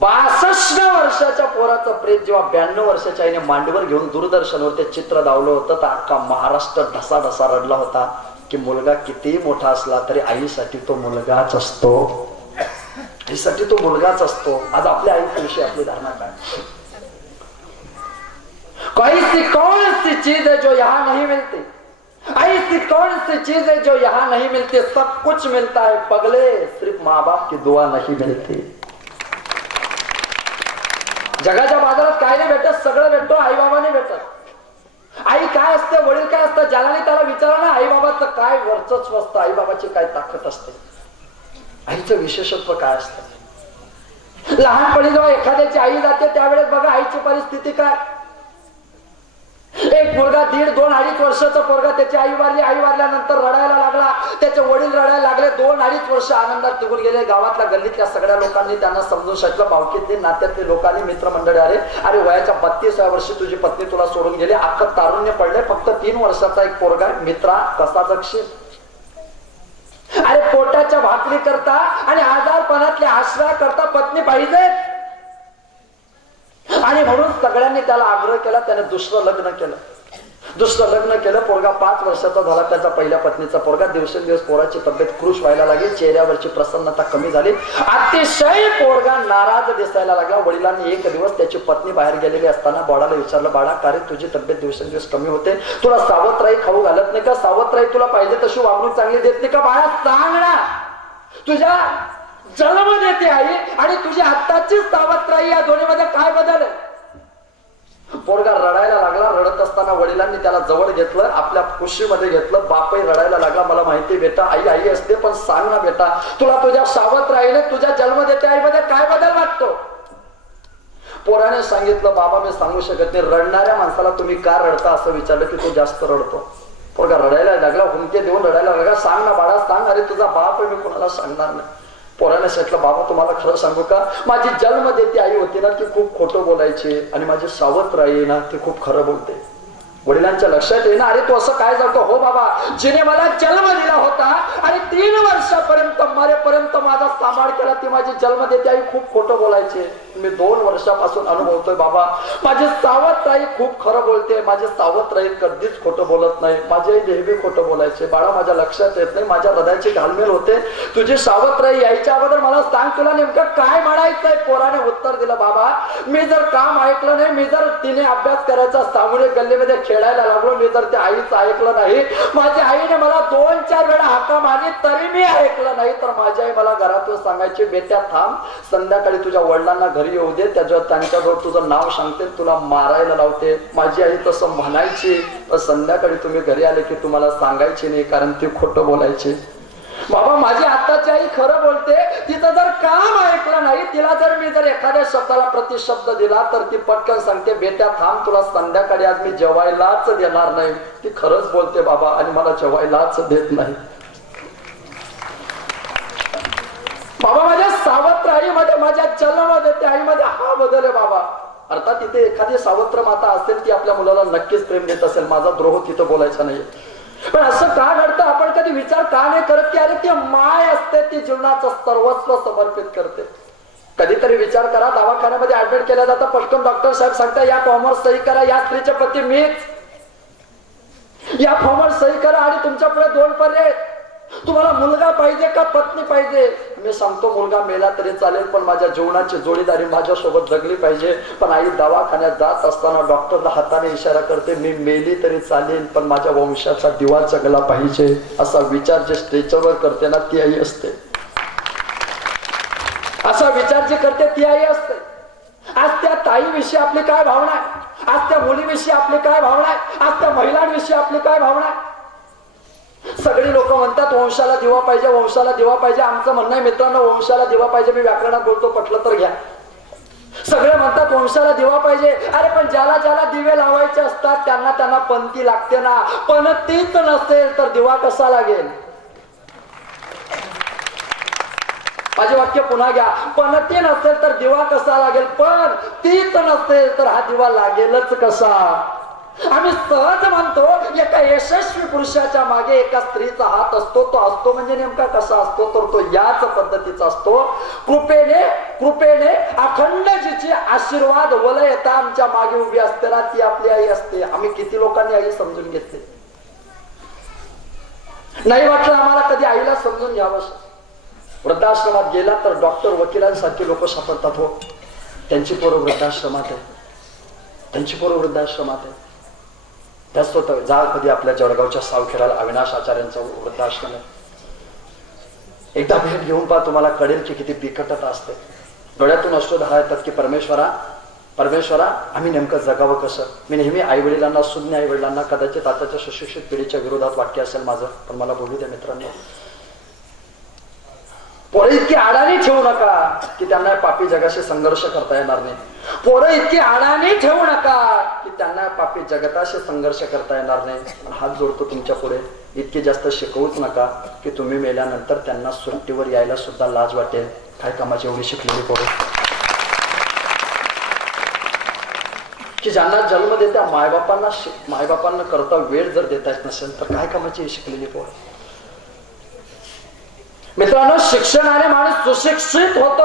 62 वर्षाच्या पोराचं प्रेत जेव्हा 92 वर्षाच्या आईने मांडीवर घेऊन दूरदर्शनवर ते चित्र दावलं होतं, तर अख्खा महाराष्ट्र ढसाढसा रडला होता की मुलगा कितीही मोठा असला तरी आईसाठी तो मुलगाच असतो, आईसाठी तो मुलगाच असतो. आज आपल्या आईविषयी आपली धारणा काय? ऐसी कौन सी चीज है जो यहाँ नहीं मिलती, ऐसी कौन सी चीज है जो यहाँ नहीं मिलती. सब कुछ मिलता है पगले, सिर्फ माँ बाप की दुआ नहीं मिलती. जगाच्या बाजारात काय नाही भेटत, सगळं भेटतो, आई बाबाने भेटत. आई काय असते, वडील काय असतं, ज्याला नाही त्याला विचारा ना. आई बाबाचं काय वर्चस्व असतं, आई बाबाची काय ताकद असते, आईचं विशेषत्व काय असतं. लहानपणी जेव्हा एखाद्याची आई जाते त्यावेळेस बघा आईची परिस्थिती काय. एक मुलगा 1.5, 2, 2.5 वर्षाचा पोरगा, त्याची आई वारली, आई वारल्यानंतर रडायला लागला, त्याचे वडील रडायला लागले. 2, 2.5 वर्ष आनंदात निघून गेले. गावातल्या गल्लीतल्या सगळ्या लोकांनी त्यांना समजून सांगितलं, भावकीतली नात्यातली लोकांनी मित्रमंडळी आले, अरे वयाच्या 32व्या वर्षी तुझी पत्नी तुला सोडून गेली, अख्खं तारुण्य पडले, फक्त 3 वर्षाचा एक पोरगा, मित्रा कसा जगशील. अरे पोटाच्या भाकरी करता आणि आजारपणातल्या आश्रया करता पत्नी पाहिजे. आणि म्हणून सगळ्यांनी त्याला आग्रह केला, त्याने दुसरं लग्न केलं. पोरगा 5 वर्षाचा झाला, त्याचा पहिल्या पत्नीचा पोरगा. दिवसेंदिवस पोराची तब्येत कृश व्हायला लागली, चेहऱ्यावरची प्रसन्नता कमी झाली, अतिशय पोरगा नाराज दिसायला लागला. वडिलांनी एक दिवस त्याची पत्नी बाहेर गेलेली असताना बाळाला विचारलं, बाळा का रे तुझी तब्येत दिवसेंदिवस कमी होते, तुला सावत्राई खाऊ घालत नाही का, सावत्राई तुला पाहिजे तशी वागणूक चांगली देत नाही का, बाळा सांग ना. तुझ्या जन्म देते आई आणि तुझी आत्ताची सावत्राई, या दोन्हीमध्ये काय बदल आहे. पोरगा रडायला लागला. रडत असताना वडिलांनी त्याला जवळ घेतलं, आपल्या कुशीमध्ये घेतलं. बापही रडायला लागला. मला माहिती बेटा, आई आई असते, पण सांग ना बेटा, तुला तुझ्या सावत्र आईने तुझ्या जन्म देते आईमध्ये काय बदल वाटतो? पोराने सांगितलं, बाबा मी सांगू शकत नाही. रडणाऱ्या माणसाला तुम्ही का रडता असं विचारलं की तो जास्त रडतो. पोरगा रडायला लागला, हुंके देऊन रडायला लागला. सांग ना बाळा सांग. अरे तुझा बाप आहे, मी कोणाला सांगणार नाही. पोराने सांगितलं, बाबा तुम्हाला खरं सांगू का, माझी जन्म देते आई होती ना ती खूप खोटं बोलायची, आणि माझी सावत्र आई ना ती खूप खरं बोलते. वडिलांच्या लक्षात येईना, अरे तू असं काय जातो? हो बाबा, जिने मला जन्म दिला होता आणि 3 वर्षापर्यंत मरेपर्यंत माझा सांभाळ केला, ती माझी जन्म देते आई खूप खोटं बोलायची. मी 2 वर्षापासून अनुभवतोय बाबा, माझी सावत्र आई खूप खरं बोलते. माझी सावत्र आई कधीच खोटं बोलत नाही. माझी आई नेहमी खोटं बोलायचे. बाळा माझ्या लक्षात येत नाही, माझ्या हृदयाची घालमेल होते. तुझी सावत्र आई यायच्या अगोदर मला सांग, तुला नेमकं काय म्हणायचंय? पोराने उत्तर दिलं, बाबा मी जर काम ऐकलं नाही, मी जर तिने अभ्यास करायचा सामुळे गल्लीमध्ये खेळायला लागलो, मी जर त्या आईचं ऐकलं नाही, माझ्या आईने मला 2-4 वेळा हाका मारली तरी मी ऐकलं नाही, तर माझी आई मला घरातून सांगायची, बेट्या थांब, संध्याकाळी तुझ्या वडिलांना घरी येऊ दे, त्यांच्याजवळ तुझं नाव सांगते, तुला मारायला लावते. माझी आई तसं म्हणायची, पण संध्याकाळी तुम्ही घरी आले की तुम्हाला सांगायची नाही, कारण ती खोटं बोलायची. बाबा माझी आत्ताची आई खरं बोलते. तिचं जर काम ऐकलं नाही, तिला जर मी जर एखाद्या शब्दाला प्रतिशब्द दिला तर ती पटकन सांगते, बेट्या थांब, तुला संध्याकाळी आज मी जेवायलाच देणार नाही. ती खरंच बोलते बाबा, आणि मला जेवायलाच देत नाही. बाबा माझ्या सावत्र आईमध्ये, माझ्या जन्म देते आईमध्ये हा बदल आहे बाबा. अर्थात तिथे एखादी सावत्र माता असेल ती आपल्या मुलाला नक्कीच प्रेम देत असेल, माझा द्रोह तिथं बोलायचा नाही. पण असं का घडतं आपण कधी विचार का नाही करत की अरे ती माय असते, ती जीवनाचं सर्वस्व समर्पित करते. कधीतरी विचार करा, दवाखान्यामध्ये ऍडमिट केल्या जातं, पटकन डॉक्टर साहेब सांगता या फॉर्मवर सही करा, या स्त्रीचे पती मीच, या फॉर्मवर सही करा, आणि तुमच्या पुढे 2 पर्याय, तुम्हाला मुलगा पाहिजे का पत्नी पाहिजे? मी सांगतो मुलगा मेला तरी चालेल, पण माझ्या जीवनाची जोडीदारी माझ्यासोबत जगली पाहिजे. पण आई दवाखान्यात जात असताना डॉक्टरला हाताने इशारा करते, मी मेली तरी चालेल, पण माझ्या वंशाचा दिवा जगला पाहिजे. असा विचार जे स्ट्रेचरवर करते ना ती आई असते. असा विचार जे करते ती आई असते. आज त्या ताईविषयी आपली काय भावना आहे? आज त्या मुलीविषयी आपली काय भावना आहे? आज त्या महिलांविषयी आपली काय भावना आहे? सगळी लोक म्हणतात वंशाला दिवा पाहिजे, वंशाला दिवा पाहिजे. आमचं म्हणणं आहे मित्रांनो, वंशाला दिवा पाहिजे, मी व्याकरणात बोलतो, पटलं तर घ्या. सगळे म्हणतात वंशाला दिवा पाहिजे. अरे पण ज्याला ज्याला दिवे लावायचे असतात त्यांना त्यांना पणती लागते ना. पणतीच नसेल तर दिवा कसा लागेल? माझे वाक्य पुन्हा घ्या, पणती नसेल तर दिवा कसा लागेल? पण तीच नसेल तर हा दिवा लागेलच कसा? आम्ही सहज म्हणतो एका यशस्वी पुरुषाच्या मागे एका स्त्रीचा हात असतो. तो असतो म्हणजे नेमका कसा असतो? तर तो याच पद्धतीचा असतो. कृपेने अखंड जिचे आशीर्वाद वलयता आमच्या मागे उभी असते ना, ती आपली आई असते. आम्ही किती लोकांनी आई समजून घेतली नाही? वाटलं आम्हाला कधी आईला समजून घ्यावं. वृद्धाश्रमात गेला तर डॉक्टर वकिलांसारखी लोक सापडतात. हो, त्यांची पोरं वृद्धाश्रमात आहे, त्यांची पोरं वृद्धाश्रमात आहे. त्याच तो जा कधी आपल्या जळगावच्या सावखेड्याला अविनाश आचार्यांचा वृद्धाश्रम आहे. एकदा भेट घेऊन पहा, तुम्हाला कळेल की किती बिकटता असते. डोळ्यातून अश्रुधारा येतात की परमेश्वरा आम्ही नेमकं जगावं कसं? मी नेहमी आई वडिलांना, सुज्ञ आई वडिलांना, कदाचित आताच्या सुशिक्षित पिढीच्या विरोधात वाक्य असेल माझं, पण मला बोलू द्या मित्रांनो, पोरं इतकी अडाणी ठेवू नका की त्यांना पापी जगाशी संघर्ष करता येणार नाही. पोरं इतकी अडाणी ठेवू नका की त्यांना पापी जगताशी संघर्ष करता येणार नाही. हात जोडतो तुमच्या पुढे, इतकी जास्त शिकवूच नका की तुम्ही मेल्यानंतर त्यांना सुट्टीवर यायला सुद्धा लाज वाटेल. काय कामाची एवढी शिकलेली पोरं की ज्यांना जन्म देत्या मायबापांना करता वेळ जर देता येत नसेल तर काय कामाची शिकलेली पोरं? मित्रांनो, शिक्षणाने माणूस सुशिक्षित होतो,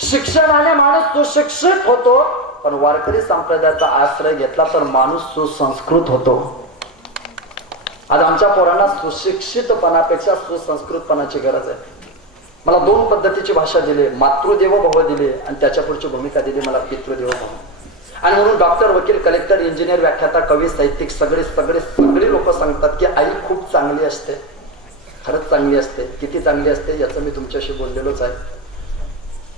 शिक्षणाने माणूस सुशिक्षित होतो, पण वारकरी संप्रदायाचा आश्रय घेतला तर माणूस सुसंस्कृत होतो. आज आमच्या पोरांना सुशिक्षितपणापेक्षा सुसंस्कृतपणाची गरज आहे. मला 2 पद्धतीची भाषा दिली, मातृदेवो भव दिली, आणि त्याच्या पुढची भूमिका दिली मला पितृदेवो भव. आणि म्हणून डॉक्टर, वकील, कलेक्टर, इंजिनियर, व्याख्याता, कवी, साहित्यिक सगळे लोक सांगतात की आई खूप चांगली असते. खरंच चांगली असते. किती चांगली असते याचं मी तुमच्याशी बोललेलोच आहे.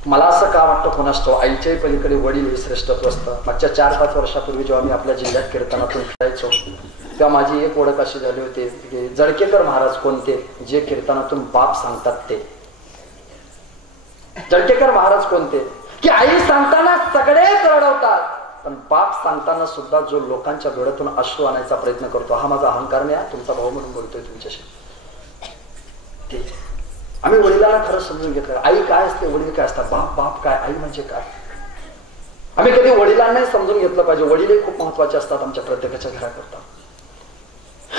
मला असं का वाटतं कोणास ठाऊक, आईच्याही पलीकडे वडील हे श्रेष्ठत्व असतं. मागच्या 4-5 वर्षापूर्वी जेव्हा मी आपल्या जिल्ह्यात कीर्तनातून फिरायचो तेव्हा माझी एक ओळख अशी झाली होती की जळकेकर महाराज कोणते, जे कीर्तनातून बाप सांगतात ते. जळकेकर महाराज कोणते की आई सांगताना सगळेच रडवतात, पण बाप सांगताना सुद्धा जो लोकांच्या डोळ्यातून अश्रू आणायचा प्रयत्न करतो. हा माझा अहंकार नाही, तुमचा भाऊ म्हणून बोलतोय तुमच्याशी. आम्ही वडिलांना खरं समजून घेतलं. आई काय असते, वडील काय असतात, बाप काय, आई म्हणजे काय. आम्ही कधी वडिलांनाही समजून घेतलं पाहिजे. वडीलही खूप महत्वाचे असतात आमच्या प्रत्येकाच्या घराकरता.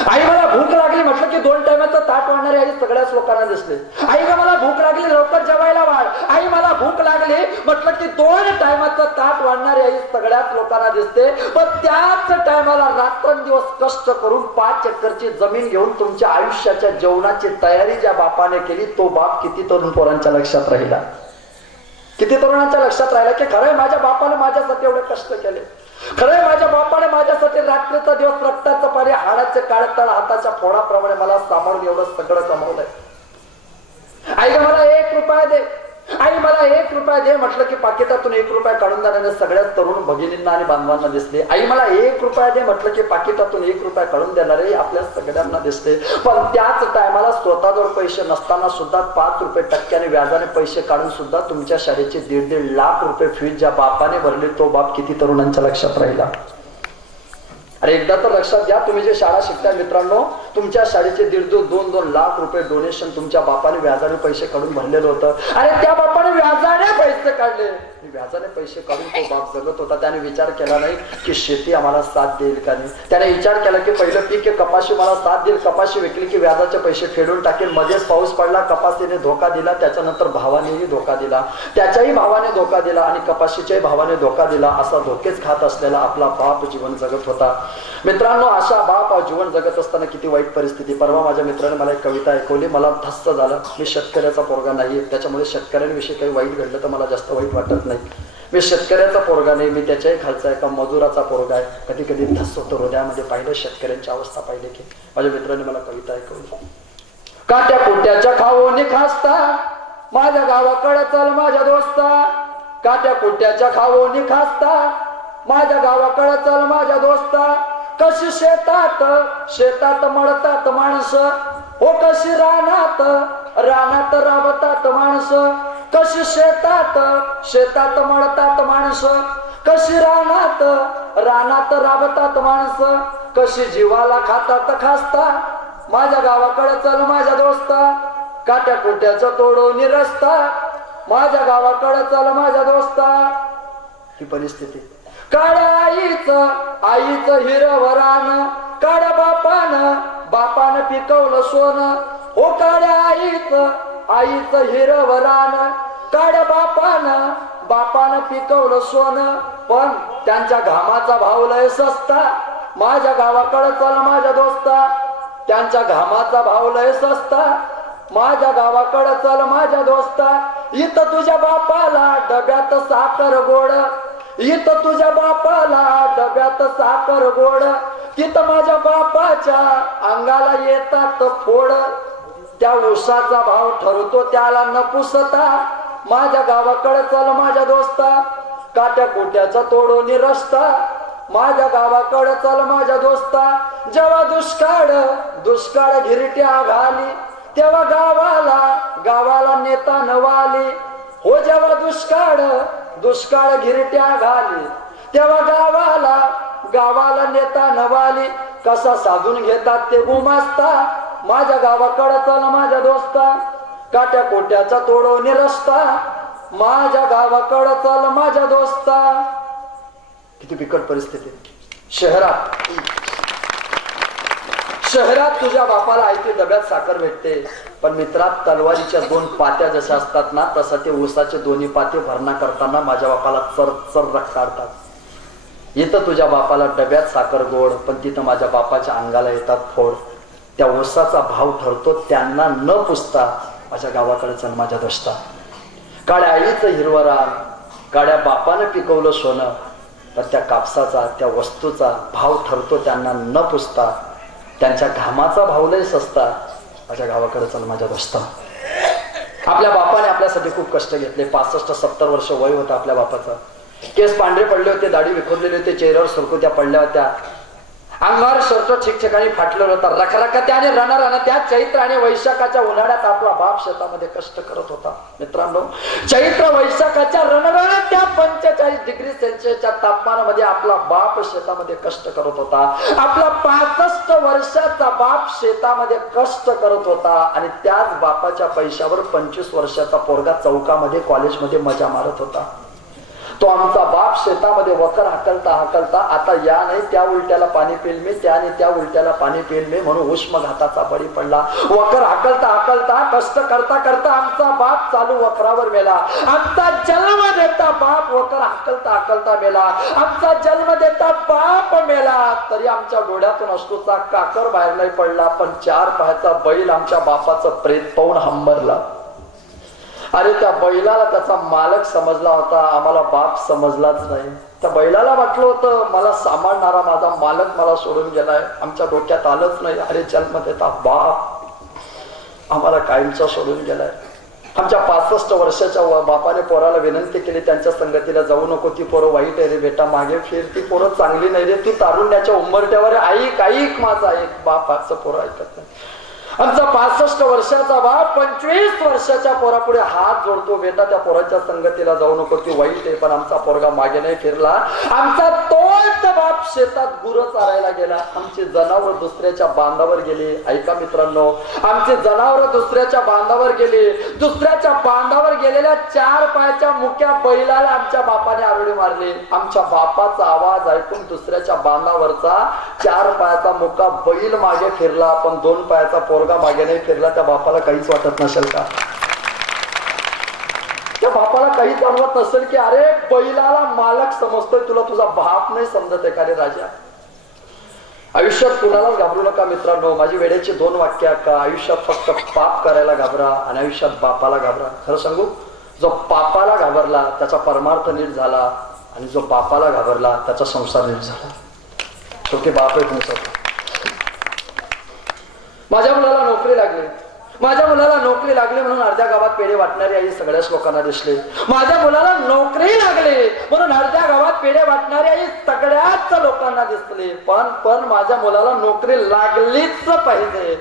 आई मला भूक लागली म्हटलं की 2 टायमाचं ताट वाढणारी आई सगळ्याच लोकांना दिसले. आई का मला भूक लागली लवकर जेवायला वाढ. आई मला भूक लागली म्हटलं की 2 टायमाचं ताट वाढणारी आई सगळ्याच लोकांना दिसते. पण त्याच टायमाला रात्रंदिवस कष्ट करून 5 एकरची जमीन घेऊन तुमच्या आयुष्याच्या जेवणाची तयारी ज्या बापाने केली, तो बाप किती तरुण पोरांच्या लक्षात राहिला, किती तरुणांच्या लक्षात राहिला की खरंय माझ्या बापाने माझ्यासाठी एवढे कष्ट केले, खरंय माझ्या बापाने माझ्यासाठी रात्रीचा दिवस रक्ताचं पाणी हाडाचे काळतळ हाताच्या फोडाप्रमाणे मला सामावून एवढं सगळं कमवलंय. आई मला 1 रुपया दे, आई मला 1 रुपया दे म्हटलं की पाकिटातून 1 रुपया काढून देणारे सगळ्यात तरुण भगिनींना आणि बांधवांना दिसले. आई मला 1 रुपया दे म्हटलं की पाकिटातून 1 रुपया काढून देणारे आपल्या सगळ्यांना दिसले. पण त्याच टायमाला स्वतःजवळ पैसे नसताना सुद्धा 5 रुपये टक्क्याने व्याजाने पैसे काढून सुद्धा तुमच्या शाळेचे 1.5 लाख रुपये फीस ज्या बापाने भरली, तो बाप किती तरुणांच्या लक्षात राहिला. अरे एकदा तर लक्षात घ्या, तुम्ही जे शाळा शिकता मित्रांनो, तुमच्या शाळेचे 1.5-2 लाख रुपये डोनेशन तुमच्या बापाने व्याजाने पैसे काढून भरलेलं होतं. अरे त्या बापाने व्याजाने पैसे काढले, व्याजाने पैसे काढून तो बाप जगत होता. त्याने विचार केला नाही की शेती आम्हाला साथ देईल का नाही. त्याने विचार केला की पहिलं पीक कपाशी मला साथ देईल, कपाशी विकली की व्याजाचे पैसे फेडून टाकेल. मध्येच पाऊस पडला, कपाशीने धोका दिला, त्याच्यानंतर भावानेही धोका दिला, त्याच्याही भावाने धोका दिला आणि कपाशीच्याही भावाने धोका दिला. असा धोकेच खात असलेला आपला बाप जीवन जगत होता. मित्रांनो, अशा बाप जीवन जगत असताना किती वाईट परिस्थिती. परवा माझ्या मित्राने मला एक कविता ऐकवली, मला धस्स झालं. मी शेतकऱ्याचा पोरगा नाही, त्याच्यामुळे शेतकऱ्यांविषयी काही वाईट घडलं तर मला जास्त वाईट वाटत नाही. मी शेतकऱ्याचा पोरगा नाही, मी त्याच्याही खालचा एका मजुराचा पोरगा आहे. कधी कधी धस्स होतं हृदयामध्ये पाहिलं, शेतकऱ्यांची अवस्था पाहिली की. माझ्या मित्राने मला कविता ऐकवली. काट्या कुट्याच्या खावोनी खासता माझ्या गावाकडे चल माझ्या दोस्ता, काट्या कुट्याच्या खावोनी खासता माझ्या गावाकडे चल माझ्या दोस्ता. कशी शेतात मळतात माणसं, हो कशी रानात राबतात माणसं. कशी शेतात मळतात माणसं, कशी रानात राबतात माणसं. कशी जीवाला खातात खासता माझ्या गावाकडे चल माझ्या दोस्ता. काट्या कुट्याचं तोडून रस्ता माझ्या गावाकडे चल माझ्या दोस्ता. ही परिस्थिती. काळ्या आईचं हिरवरान, काळ्या बापानं पिकवलं सोनं. हो काळ्या आईचं हिरवरान, काळ्या बापानं पिकवलं सोनं. पण त्यांच्या घामाचा भाव लय सस्ता माझ्या गावाकडे चल माझ्या दोस्ता. त्यांच्या घामाचा भाव लय सस्ता माझ्या गावाकडे चल माझ्या दोस्ता. इथं तुझ्या बापाला डब्यात साखर गोड, इथं तुझ्या बापाला डब्यात साखर गोड. तिथं माझ्या बापाच्या अंगाला येतात फोड. त्या ऊसाचा भाव ठरतो त्याला न पुसता माझ्या गावाकडे चल माझ्या दोस्ता. काट्या कोट्याचा तोडून रस्ता माझ्या गावाकडे चल माझ्या दोस्ता. जेव्हा दुष्काळ घिरट्या घाली, तेव्हा गावाला नेता नवाली. हो जेव्हा दुष्काळ घिरट्या घाली, तेव्हा गावाला नेता नवाली. कसा साधून घेतात ते गुमास्ता माझ्या गावाकडे चल माझ्या दोस्ता. काट्या कोट्याचा तोडून रस्ता माझ्या गावाकडे चल माझ्या दोस्ता. किती बिकट परिस्थिती. शहरात तुझ्या बापाला आयती डब्यात साखर भेटते, पण मित्रात तलवारीच्या 2 पात्या जशा असतात ना, तसं ते ऊसाचे 2 पाते भरणा करताना माझ्या बापाला चर रक्त काढतात. इथं तुझ्या बापाला डब्यात साखर गोड, पण तिथं माझ्या बापाच्या अंगाला येतात फोड. त्या ऊसाचा भाव ठरतो त्यांना न पुसता माझ्या गावाकडे चल माझ्या दोस्ता. काळ्या आईचं हिरवरान, काळ्या बापानं पिकवलं सोनं, पण त्या कापसाचा त्या वस्तूचा भाव ठरतो त्यांना न पुसता. त्यांच्या घामाचा भाव लय सस्ता माझ्या गावाकडे चल माझ्या दोस्ता. आपल्या बापाने आपल्यासाठी खूप कष्ट घेतले. 65-70 वर्ष वय होतं आपल्या बापाचं. केस पांढरे पडले होते, दाढी विखुरलेली होते, चेहऱ्यावर सुरकुत्या पडल्या होत्या, अंगावर शर्ट ठिकठिकाणी फाटलेला होता, रखरखत्याने रणरण त्या चैत्र आणि वैशाखाच्या उन्हाळ्यात आपला बाप शेतामध्ये कष्ट करत होता. मित्रांनो, चैत्र वैशाखाच्या रणरण त्या 45 डिग्री सेल्सिअसच्या तापमानामध्ये आपला बाप शेतामध्ये कष्ट करत होता. आपला 65 वर्षाचा बाप शेतामध्ये कष्ट करत होता आणि त्याच बापाच्या पैशावर 25 वर्षाचा पोरगा चौकामध्ये कॉलेजमध्ये मजा मारत होता. तो आमचा बाप शेतामध्ये वकर हाकलता हाकलता आता या नाही त्या उलट्याला पाणी पिल मी, त्याने त्या उलट्याला पाणी पिल मी म्हणून उष्मघाताचा बळी पडला. वकर हाकलता हाकलता कष्ट करता करता आमचा बाप चालू वखरावर मेला. आमचा जन्म देता बाप वकर हाकलता हाकलता मेला. आमचा जन्म देता बाप मेला तरी आमच्या डोळ्यातून अश्रूचा काकर बाहेर नाही पडला. पण 4 पायाचा बैल आमच्या बापाचं प्रेत पाहून हंबरला. अरे त्या बैलाला त्याचा मालक समजला होता, आम्हाला बाप समजलाच नाही. त्या बैलाला वाटलं होतं मला सांभाळणारा माझा मालक मला सोडून गेलाय. आमच्या डोक्यात आलंच नाही अरे जन्म देता बाप आम्हाला कायमचा सोडून गेलाय. आमच्या 65 वर्षाच्या बापाने पोराला विनंती केली त्यांच्या संगतीला जाऊ नको, ती पोरं वाईट आहे रे बेटा, मागे फिर, ती पोरं चांगली नाही रे, तू तारुण्याच्या उंबरठ्यावर ऐक ऐक माझा ऐक. बापाचं पोरं ऐकत नाही. आमचा 65 वर्षाचा बाप 25 वर्षाच्या पोरापुढे हात जोडतो, बेटा त्या पोराच्या संगतीला जाऊ नको, ती वाईट आहे. पण आमचा पोरगा मागे नाही फिरला. आमचा तोच बाप शेतात गुरं चारायला गेला. आमची जनावर दुसऱ्याच्या बांधावर गेली. ऐका मित्रांनो, आमची जनावर दुसऱ्याच्या बांधावर गेली. दुसऱ्याच्या बांधावर गेलेल्या 4 पायाच्या मुक्या बैलाला आमच्या बापाने आरोळी मारली. आमच्या बापाचा आवाज ऐकून दुसऱ्याच्या बांधावरचा 4 पायाचा मुका बैल मागे फिरला, पण 2 पायाचा पोरगा मागे नाही फिरला. त्या बापाला काहीच वाटत नसेल का? त्या बापाला काही जाणवत नसेल की अरे बैलाला मालक समजतोय, तुला तुझा बाप नाही समजत आहे का रे राजा? आयुष्यात कुणालाच घाबरू नका मित्रांनो. माझी वेळेची 2 वाक्य ऐका. आयुष्यात फक्त पाप करायला घाबरा आणि आयुष्यात बापाला घाबरा. खरं सांगू, जो पापाला घाबरला त्याचा परमार्थ नीट झाला आणि जो बापाला घाबरला त्याचा संसार नीट झाला. छोटे बाप आहे तुमचं. माझ्या मुलाला नोकरी लागली, माझ्या मुलाला नोकरी लागली म्हणून अर्ध्या गावात पेढे वाटणारी आई सगळ्याच लोकांना दिसली. माझ्या मुलाला नोकरी लागली म्हणून अर्ध्या गावात पेढे वाटणारी आई सगळ्याच लोकांना दिसली. पण माझ्या मुलाला नोकरी लागलीच पाहिजे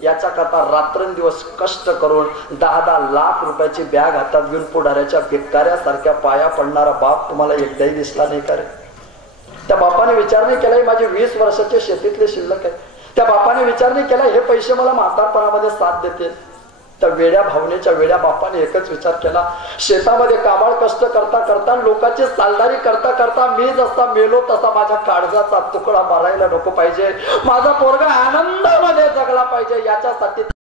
याच्या करता रात्रंदिवस कष्ट करून 10-10 लाख रुपयाची बॅग हातात घेऊन पुढाऱ्याच्या भिकाऱ्यासारख्या पाया पडणारा बाप तुम्हाला एकदाही दिसला नाही का रे? त्या बापाने विचार नाही केला माझे 20 वर्षाचे शेतीतले शिल्लक आहे. त्या बापाने विचार नाही केला हे पैसे मला म्हातारपणामध्ये साथ देते. त्या वेड्या भावनेच्या वेड्या बापाने एकच विचार केला, शेतामध्ये काबाड कष्ट करता करता लोकांची सालदारी करता करता मी जसा मेलो तसा माझ्या काळजाचा तुकडा मारायला नको पाहिजे. माझा पोरगा आनंदामध्ये जगला पाहिजे याच्यासाठी